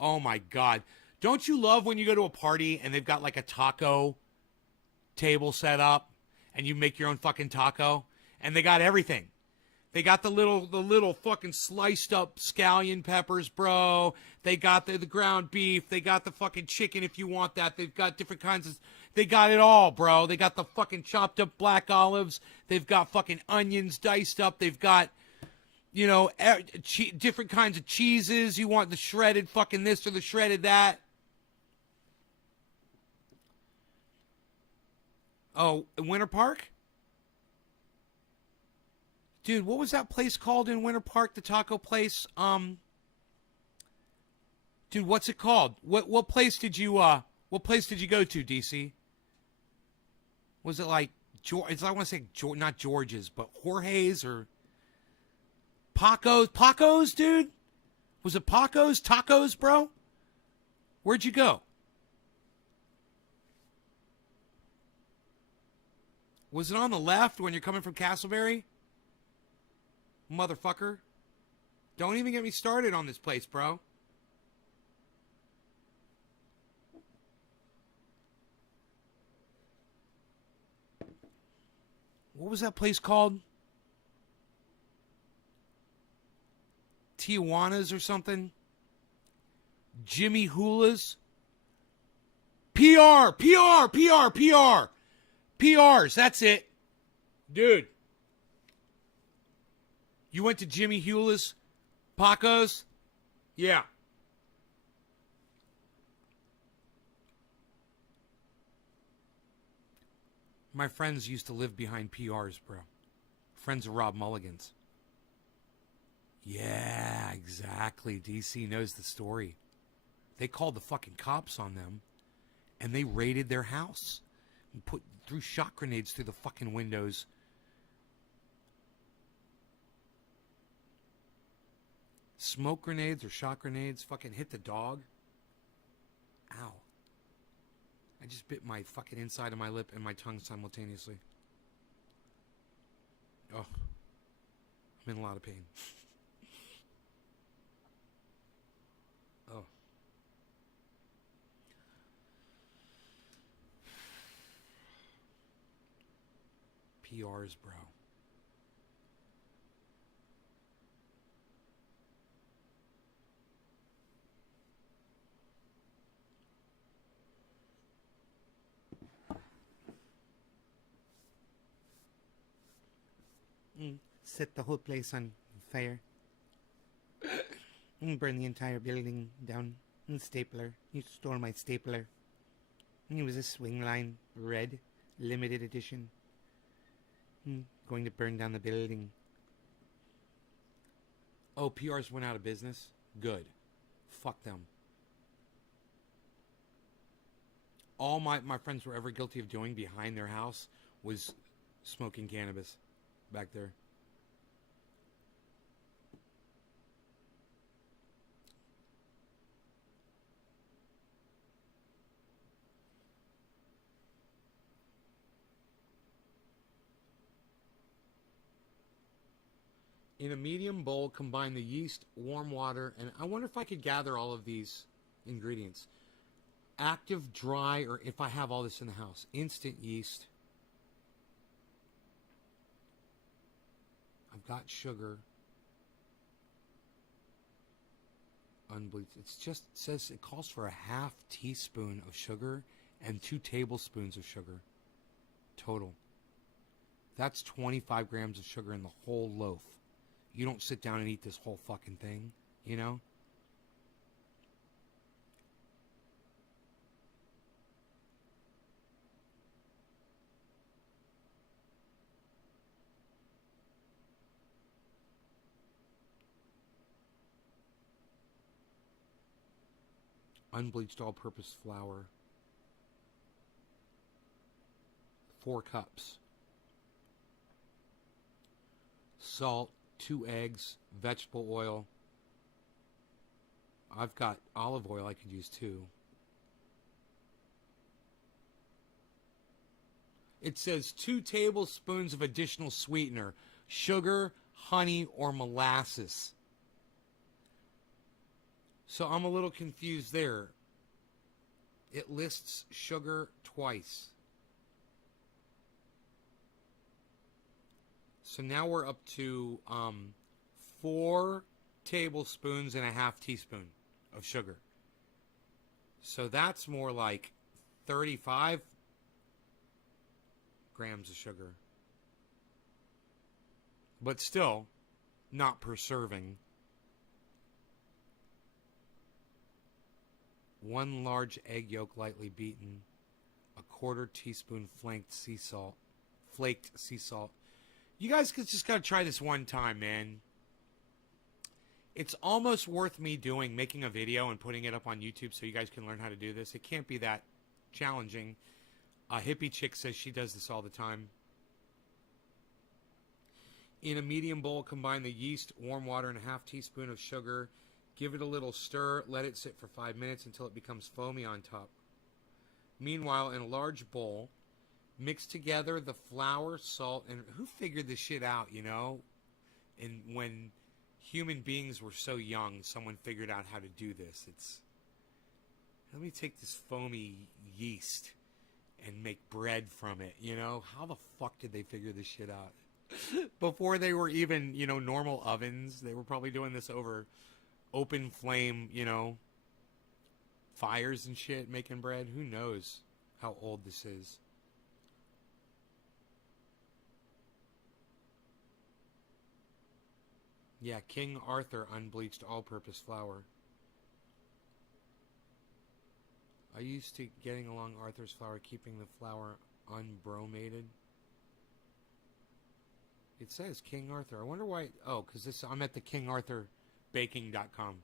Oh my God. Don't you love when you go to a party and they've got like a taco table set up and you make your own fucking taco and they got everything? They got the little fucking sliced up scallion peppers, bro. They got the ground beef. They got the fucking chicken if you want that. They've got different kinds of... They got it all, bro. They got the fucking chopped up black olives. They've got fucking onions diced up. They've got, you know, different kinds of cheeses. You want the shredded fucking this or the shredded that. Oh, Winter Park? Dude, what was that place called in Winter Park? The taco place? Dude, what's it called? What place did you go to, DC? Was it like George? I want to say not George's, but Jorge's or Paco's? Paco's, dude? Was it Paco's? Tacos, bro? Where'd you go? Was it on the left when you're coming from Castleberry? Motherfucker. Don't even get me started on this place, bro. What was that place called? Tijuana's or something? Jimmy Hula's? PR! PRs, that's it. Dude. You went to Jimmy Hewlett's? Paco's? Yeah. My friends used to live behind PRs, bro. Friends of Rob Mulligan's. Yeah, exactly. DC knows the story. They called the fucking cops on them, and they raided their house and threw shot grenades through the fucking windows. Smoke grenades or shot grenades fucking hit the dog. Ow. I just bit my fucking inside of my lip and my tongue simultaneously. Oh. I'm in a lot of pain. Oh. PRs, bro. Set the whole place on fire. Burn the entire building down. Stapler. You stole my stapler. It was a swing line. Red. Limited edition. Going to burn down the building. Oh, PRs went out of business? Good. Fuck them. All my friends were ever guilty of doing behind their house was smoking cannabis back there. In a medium bowl, combine the yeast, warm water, and I wonder if I could gather all of these ingredients. Active, dry, or if I have all this in the house. Instant yeast. I've got sugar. Unbleached. It's just, it says it calls for a half teaspoon of sugar and 2 tablespoons of sugar. Total. That's 25 grams of sugar in the whole loaf. You don't sit down and eat this whole fucking thing, you know? Unbleached all-purpose flour. 4 cups. Salt. 2 eggs, vegetable oil. I've got olive oil I could use too. It says 2 tablespoons of additional sweetener, sugar, honey, or molasses. So I'm a little confused there. It lists sugar twice. So now we're up to 4 tablespoons and a half teaspoon of sugar. So that's more like 35 grams of sugar. But still, not per serving. 1 large egg yolk lightly beaten. 1/4 teaspoon flaked sea salt. You guys just gotta try this one time, man. It's almost worth me making a video and putting it up on YouTube so you guys can learn how to do this. It can't be that challenging. Hippie Chick says she does this all the time. In a medium bowl, combine the yeast, warm water, and a half teaspoon of sugar. Give it a little stir. Let it sit for 5 minutes until it becomes foamy on top. Meanwhile, in a large bowl, mix together the flour, salt, and who figured this shit out, you know? And when human beings were so young, someone figured out how to do this. Let me take this foamy yeast and make bread from it, you know? How the fuck did they figure this shit out? Before they were even, normal ovens, they were probably doing this over open flame, fires and shit, making bread. Who knows how old this is? Yeah, King Arthur unbleached all-purpose flour. I used to getting along Arthur's flour, keeping the flour unbromated. It says King Arthur. I wonder why. Oh, because this I'm at the KingArthurBaking.com.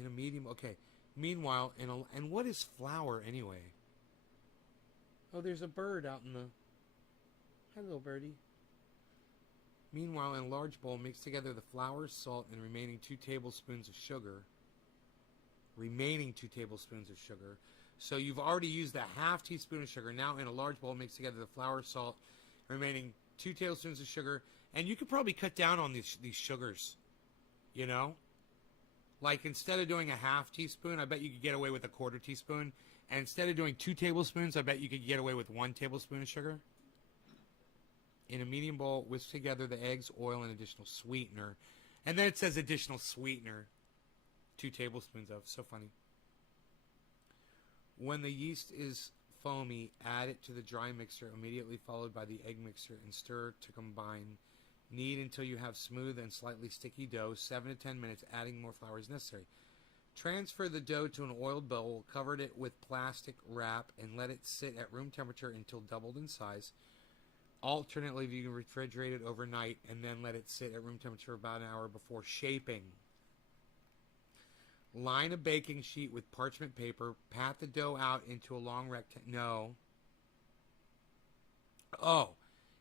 In a medium. Okay. Meanwhile, and what is flour anyway? Oh, there's a bird out in the. Hello, birdie. Meanwhile, in a large bowl, mix together the flour, salt, and remaining 2 tablespoons of sugar. Remaining 2 tablespoons of sugar. So you've already used a half teaspoon of sugar. Now in a large bowl, mix together the flour, salt, remaining 2 tablespoons of sugar. And you could probably cut down on these sugars. You know? Like instead of doing a half teaspoon, I bet you could get away with a 1/4 teaspoon. And instead of doing 2 tablespoons, I bet you could get away with 1 tablespoon of sugar. In a medium bowl, whisk together the eggs, oil, and additional sweetener. And then it says additional sweetener. 2 tablespoons of. So funny. When the yeast is foamy, add it to the dry mixture, immediately followed by the egg mixture, and stir to combine. Knead until you have smooth and slightly sticky dough. 7 to 10 minutes, adding more flour as necessary. Transfer the dough to an oiled bowl, cover it with plastic wrap, and let it sit at room temperature until doubled in size. Alternately, you can refrigerate it overnight and then let it sit at room temperature about an hour before shaping. Line a baking sheet with parchment paper. Pat the dough out into a long rectangle. No. Oh,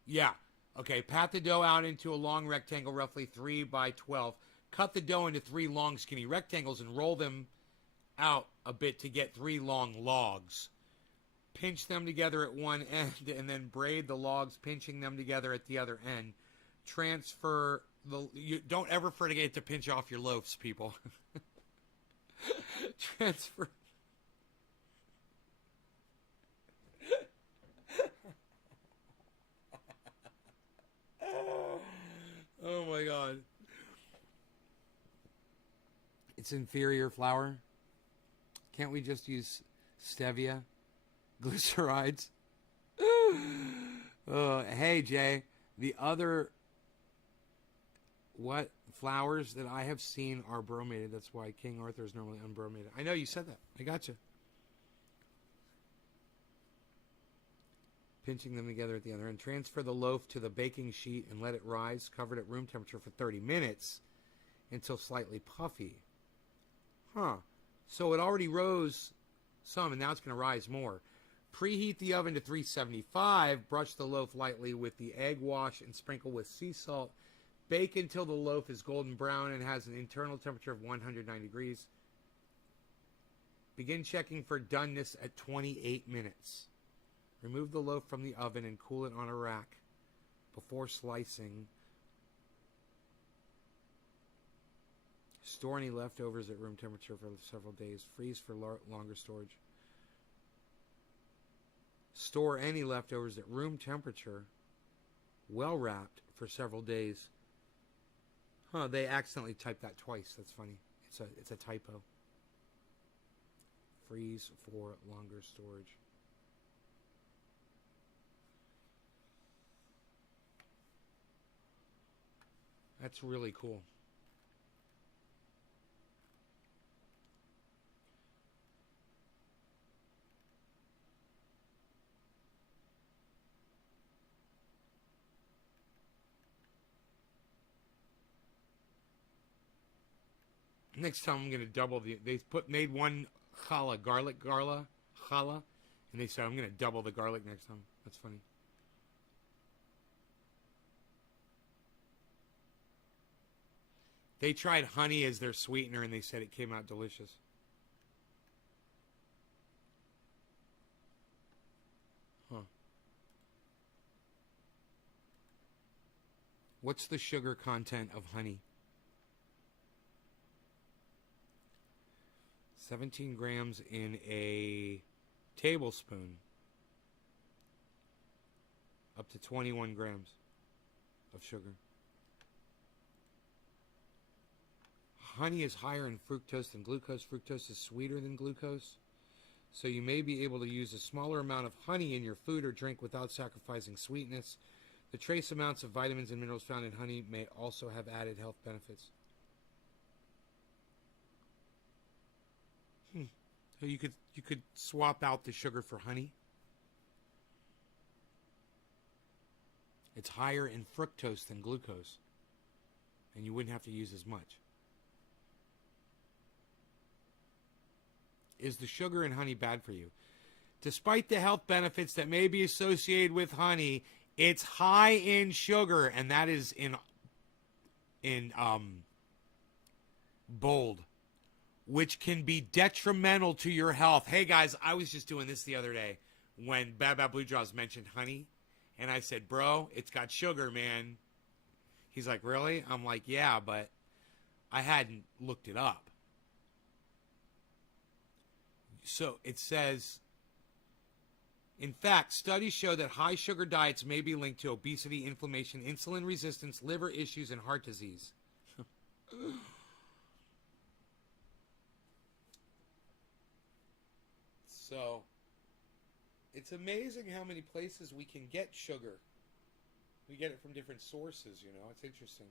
yeah. Okay, pat the dough out into a long rectangle, roughly 3 by 12. Cut the dough into 3 long, skinny rectangles and roll them out a bit to get 3 long logs. Pinch them together at one end and then braid the logs, pinching them together at the other end. Transfer the... don't ever forget to pinch off your loaves, people. Transfer... Oh my god. It's inferior flour. Can't we just use stevia? Glycerides? Hey, Jay. The other... what flowers that I have seen are bromated. That's why King Arthur is normally unbromated. I know you said that. I got you. Pinching them together at the other end. Transfer the loaf to the baking sheet and let it rise, covered at room temperature for 30 minutes until slightly puffy. Huh. So it already rose some, and now it's going to rise more. Preheat the oven to 375. Brush the loaf lightly with the egg wash and sprinkle with sea salt. Bake until the loaf is golden brown and has an internal temperature of 109 degrees. Begin checking for doneness at 28 minutes. Remove the loaf from the oven and cool it on a rack before slicing. Store any leftovers at room temperature for several days. Freeze for longer storage. Store any leftovers at room temperature, well wrapped, for several days. Huh, they accidentally typed that twice. That's funny. It's a typo. Freeze for longer storage. That's really cool. Next time I'm going to double the... They made one challah, garlic challah, and they said I'm going to double the garlic next time. That's funny. They tried honey as their sweetener, and they said it came out delicious. Huh. What's the sugar content of honey? 17 grams in a tablespoon. Up to 21 grams of sugar. Honey is higher in fructose than glucose. Fructose is sweeter than glucose. So you may be able to use a smaller amount of honey in your food or drink without sacrificing sweetness. The trace amounts of vitamins and minerals found in honey may also have added health benefits. So you could swap out the sugar for honey. It's higher in fructose than glucose, and you wouldn't have to use as much. Is the sugar in honey bad for you? Despite the health benefits that may be associated with honey, it's high in sugar, and that is in bold, which can be detrimental to your health. Hey guys, I was just doing this the other day when Bad Bad Blue Jaws mentioned honey, and I said, bro, it's got sugar, man. He's like, really? I'm like, yeah, but I hadn't looked it up. So it says, in fact, studies show that high sugar diets may be linked to obesity, inflammation, insulin resistance, liver issues, and heart disease. So, it's amazing how many places we can get sugar. We get it from different sources, you know. It's interesting.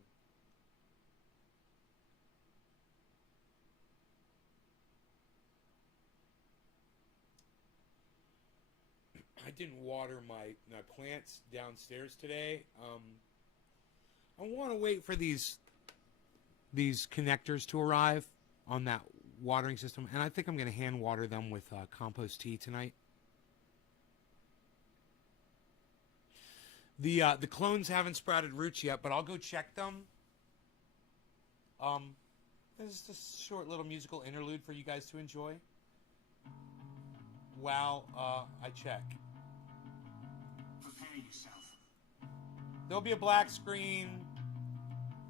I didn't water my plants downstairs today. I want to wait for these connectors to arrive on that watering system, and I think I'm going to hand water them with compost tea tonight. The clones haven't sprouted roots yet, but I'll go check them. This is just a short little musical interlude for you guys to enjoy while I check. Prepare yourself. There'll be a black screen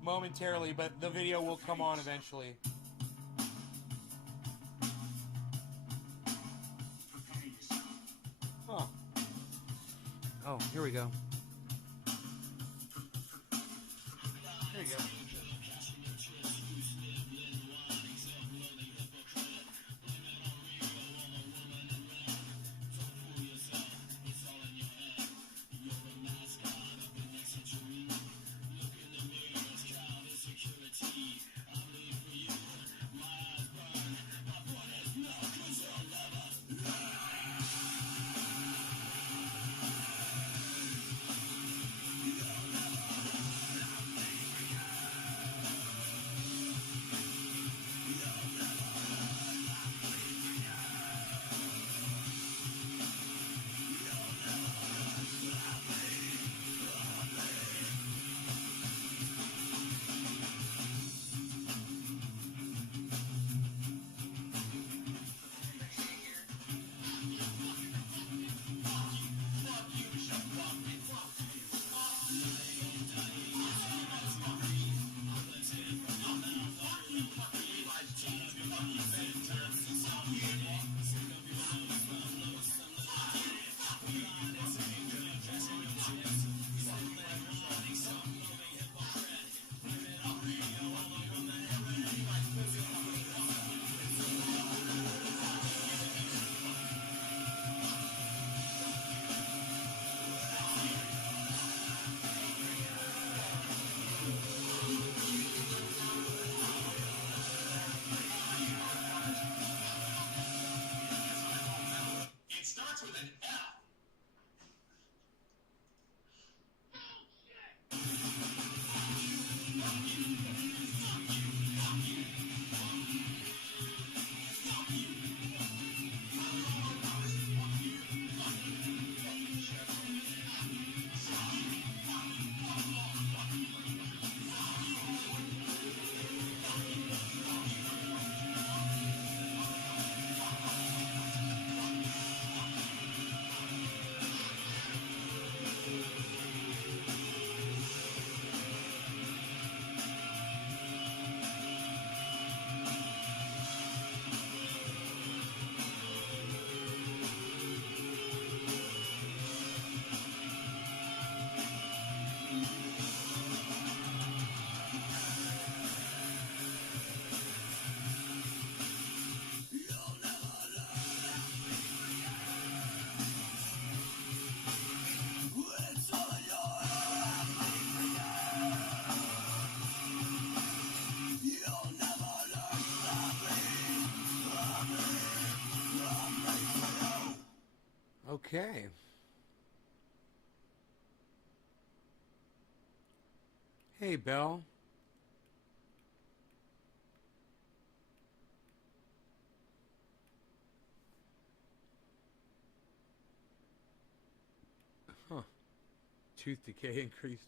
momentarily, but the video will come on eventually. Prepare yourself. Huh. Oh, here we go. Here you go. Okay. Hey, Belle. Huh. Tooth decay increased.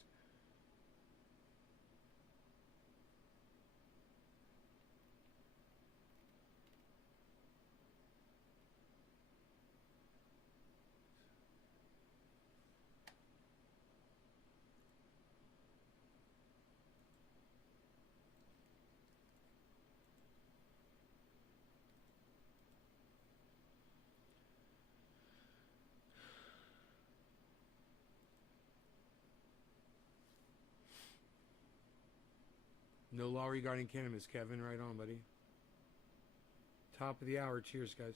No law regarding cannabis, Kevin. Right on, buddy. Top of the hour. Cheers, guys.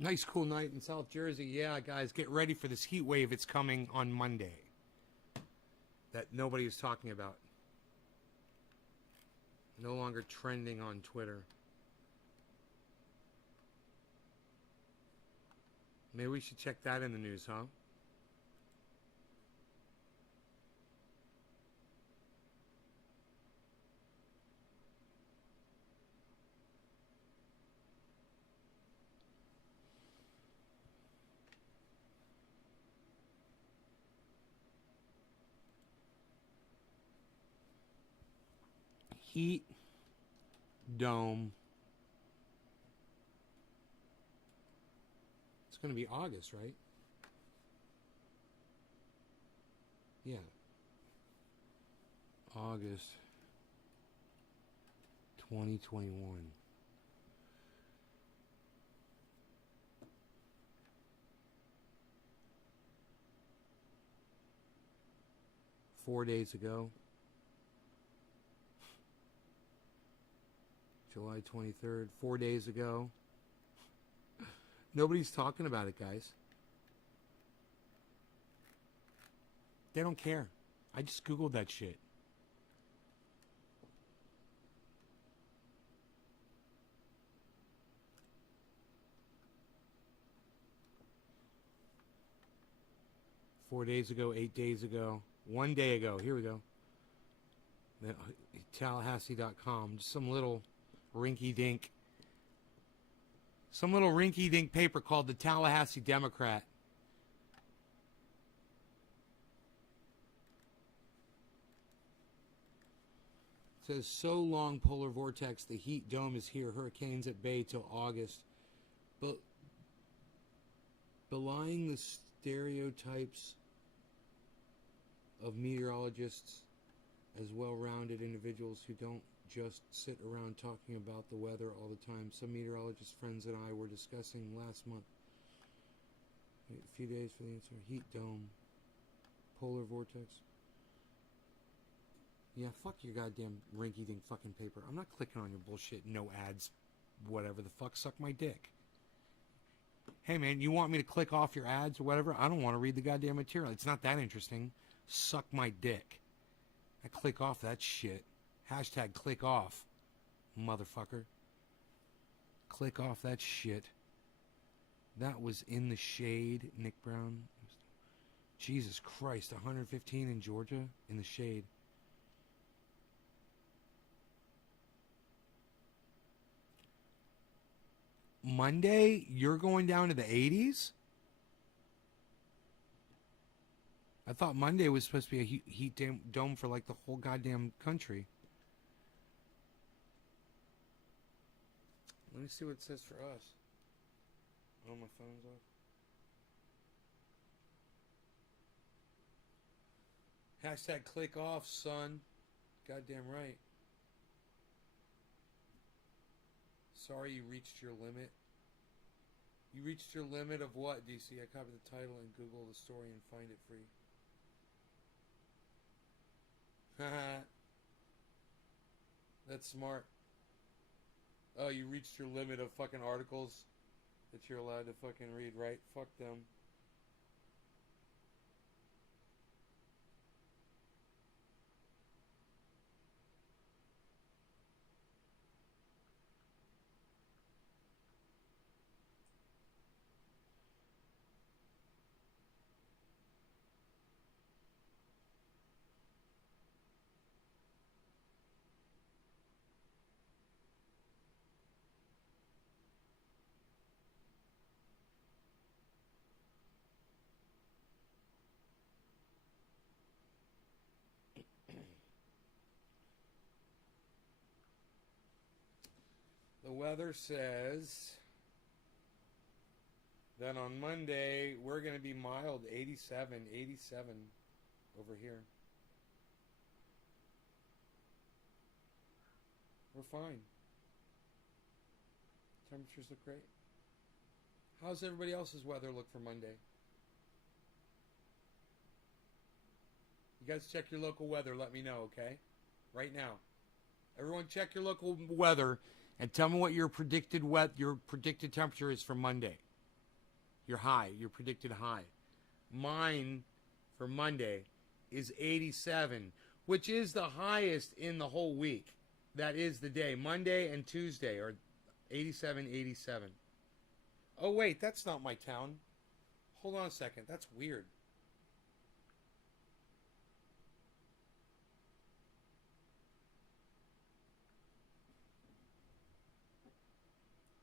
Nice, cool night in South Jersey. Yeah, guys, get ready for this heat wave. It's coming on Monday. That nobody is talking about. No longer trending on Twitter. Maybe we should check that in the news, huh? Heat dome. It's going to be August, right? Yeah. August 2021. Four days ago. July 23rd, 4 days ago. Nobody's talking about it, guys. They don't care. I just Googled that shit. Four days ago, 8 days ago, 1 day ago. Here we go. Tallahassee.com. Just some little rinky-dink paper called the Tallahassee Democrat. It says, so long polar vortex, the heat dome is here, hurricanes at bay till August. But belying the stereotypes of meteorologists as well-rounded individuals who don't just sit around talking about the weather all the time. Some meteorologist friends and I were discussing last month. A few days for the answer. Heat dome. Polar vortex. Yeah, fuck your goddamn rinky-dink fucking paper. I'm not clicking on your bullshit. No ads. whatever the fuck, suck my dick. Hey, man, you want me to click off your ads or whatever? I don't want to read the goddamn material. It's not that interesting. Suck my dick. I click off that shit. Hashtag click off, motherfucker. Click off that shit. That was In the Shade, Nick Brown. Jesus Christ, 115 in Georgia? In the shade. Monday, you're going down to the 80s? I thought Monday was supposed to be a heat dome for like the whole goddamn country. Let me see what it says for us. Oh, my phone's off. Hashtag click off, son. Goddamn right. Sorry you reached your limit. You reached your limit of what, DC? I copied the title and Google the story and find it free. Haha. That's smart. Oh, you reached your limit of fucking articles that you're allowed to fucking read, right? Fuck them. The weather says that on Monday we're going to be mild, 87 over here. We're fine. Temperatures look great. How's everybody else's weather look for Monday? You guys check your local weather. Let me know, okay? Right now. Everyone check your local weather and tell me what your predicted temperature is for Monday. Your high, your predicted high. Mine for Monday is 87, which is the highest in the whole week. That is the day. Monday and Tuesday are 87, 87. Oh, wait, that's not my town. Hold on a second. That's weird.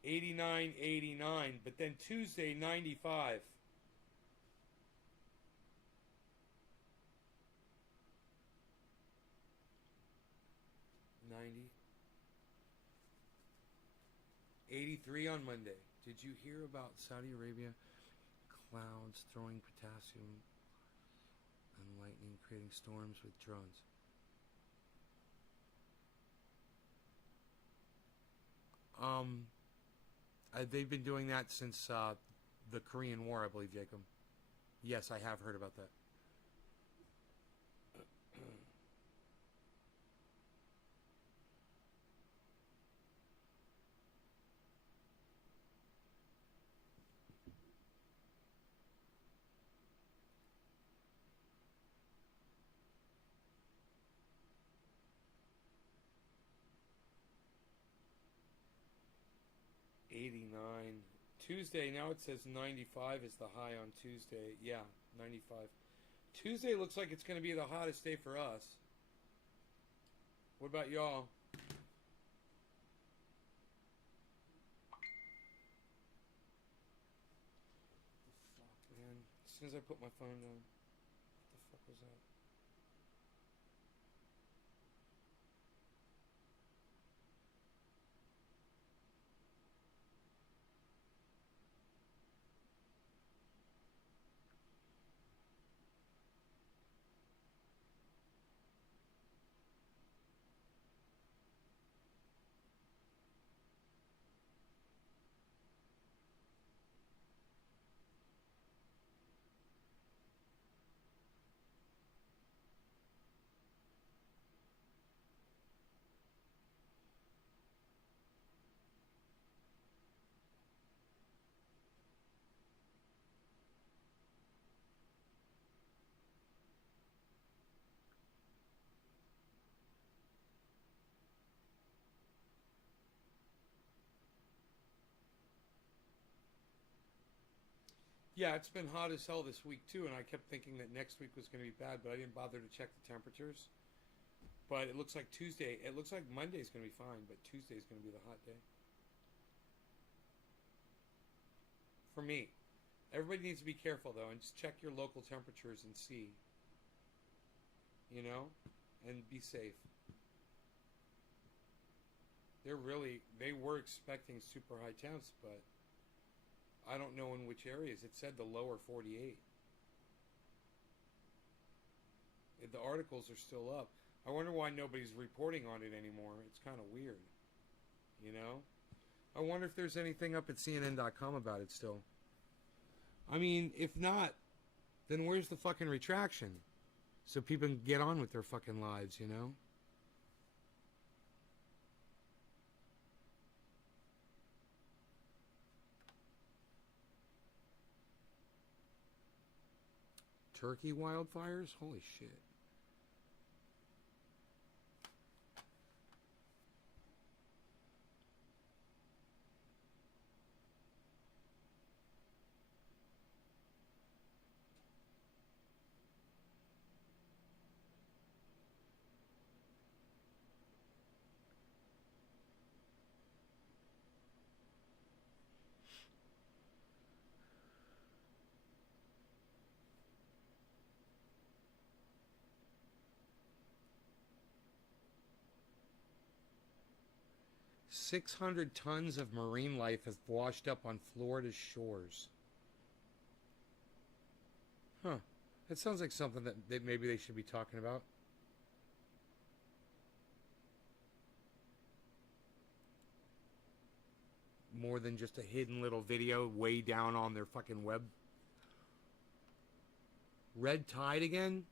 '89, '89, but then Tuesday, 95. '90. 83 on Monday. Did you hear about Saudi Arabia clouds throwing potassium and lightning creating storms with drones? They've been doing that since the Korean War, I believe, Jacob. Yes, I have heard about that. '89. Tuesday, now it says 95 is the high on Tuesday. Yeah, 95. Tuesday looks like it's going to be the hottest day for us. What about y'all? Fuck, man. As soon as I put my phone down. What the fuck was that? Yeah, it's been hot as hell this week too, and I kept thinking that next week was going to be bad, but I didn't bother to check the temperatures. But it looks like Monday's going to be fine, but Tuesday's going to be the hot day. For me. Everybody needs to be careful though, and just check your local temperatures and see. You know? And be safe. They were expecting super high temps, but I don't know in which areas. It said the lower 48. The articles are still up. I wonder why nobody's reporting on it anymore. It's kind of weird. You know? I wonder if there's anything up at CNN.com about it still. I mean, if not, then where's the fucking retraction? So people can get on with their fucking lives, you know? Turkey wildfires? Holy shit. $600 tons of marine life have washed up on Florida's shores. Huh. That sounds like something that maybe they should be talking about. More than just a hidden little video way down on their fucking web. Red tide again?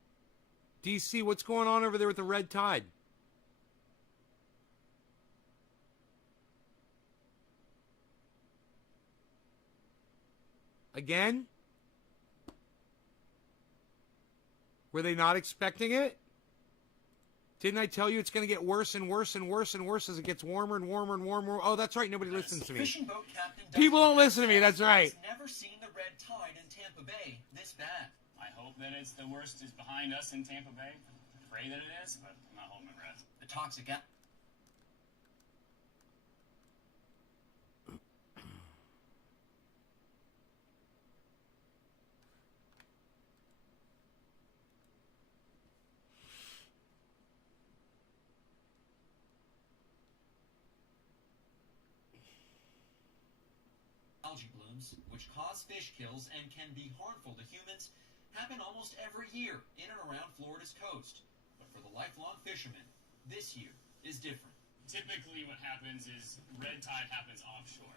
DC, what's going on over there with the red tide? Again? Were they not expecting it? Didn't I tell you it's going to get worse and worse and worse and worse as it gets warmer and warmer and warmer? Oh, that's right. Nobody listens to me. Fishing boat captain People don't listen to me. That's right. Has never seen the red tide in Tampa Bay this bad. I hope that it's the worst is behind us in Tampa Bay. Pray that it is, but I'm not holding my breath. The toxic gas. Algae blooms, which cause fish kills and can be harmful to humans, happen almost every year in and around Florida's coast. But for the lifelong fishermen, this year is different. Typically what happens is red tide happens offshore.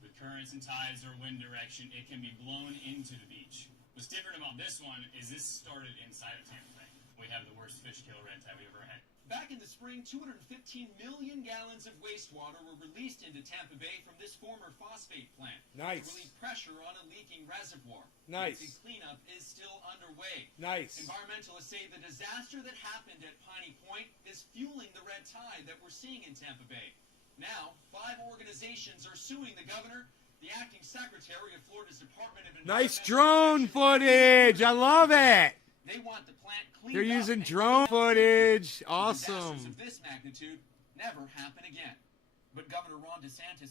With currents and tides or wind direction, it can be blown into the beach. What's different about this one is this started inside of Tampa Bay. We have the worst fish kill red tide we ever had. Back in the spring, 215 million gallons of wastewater were released into Tampa Bay from this former phosphate plant. Nice. To relieve pressure on a leaking reservoir. Nice. The cleanup is still underway. Nice. Environmentalists say the disaster that happened at Piney Point is fueling the red tide that we're seeing in Tampa Bay. Now, 5 organizations are suing the governor, the acting secretary of Florida's Department of Nice Environmental drone Protection, footage. I love it. They want the plant cleaned They're up using and drone cleaned up. footage. Disasters Awesome. of this magnitude never happen again. But Governor Ron DeSantis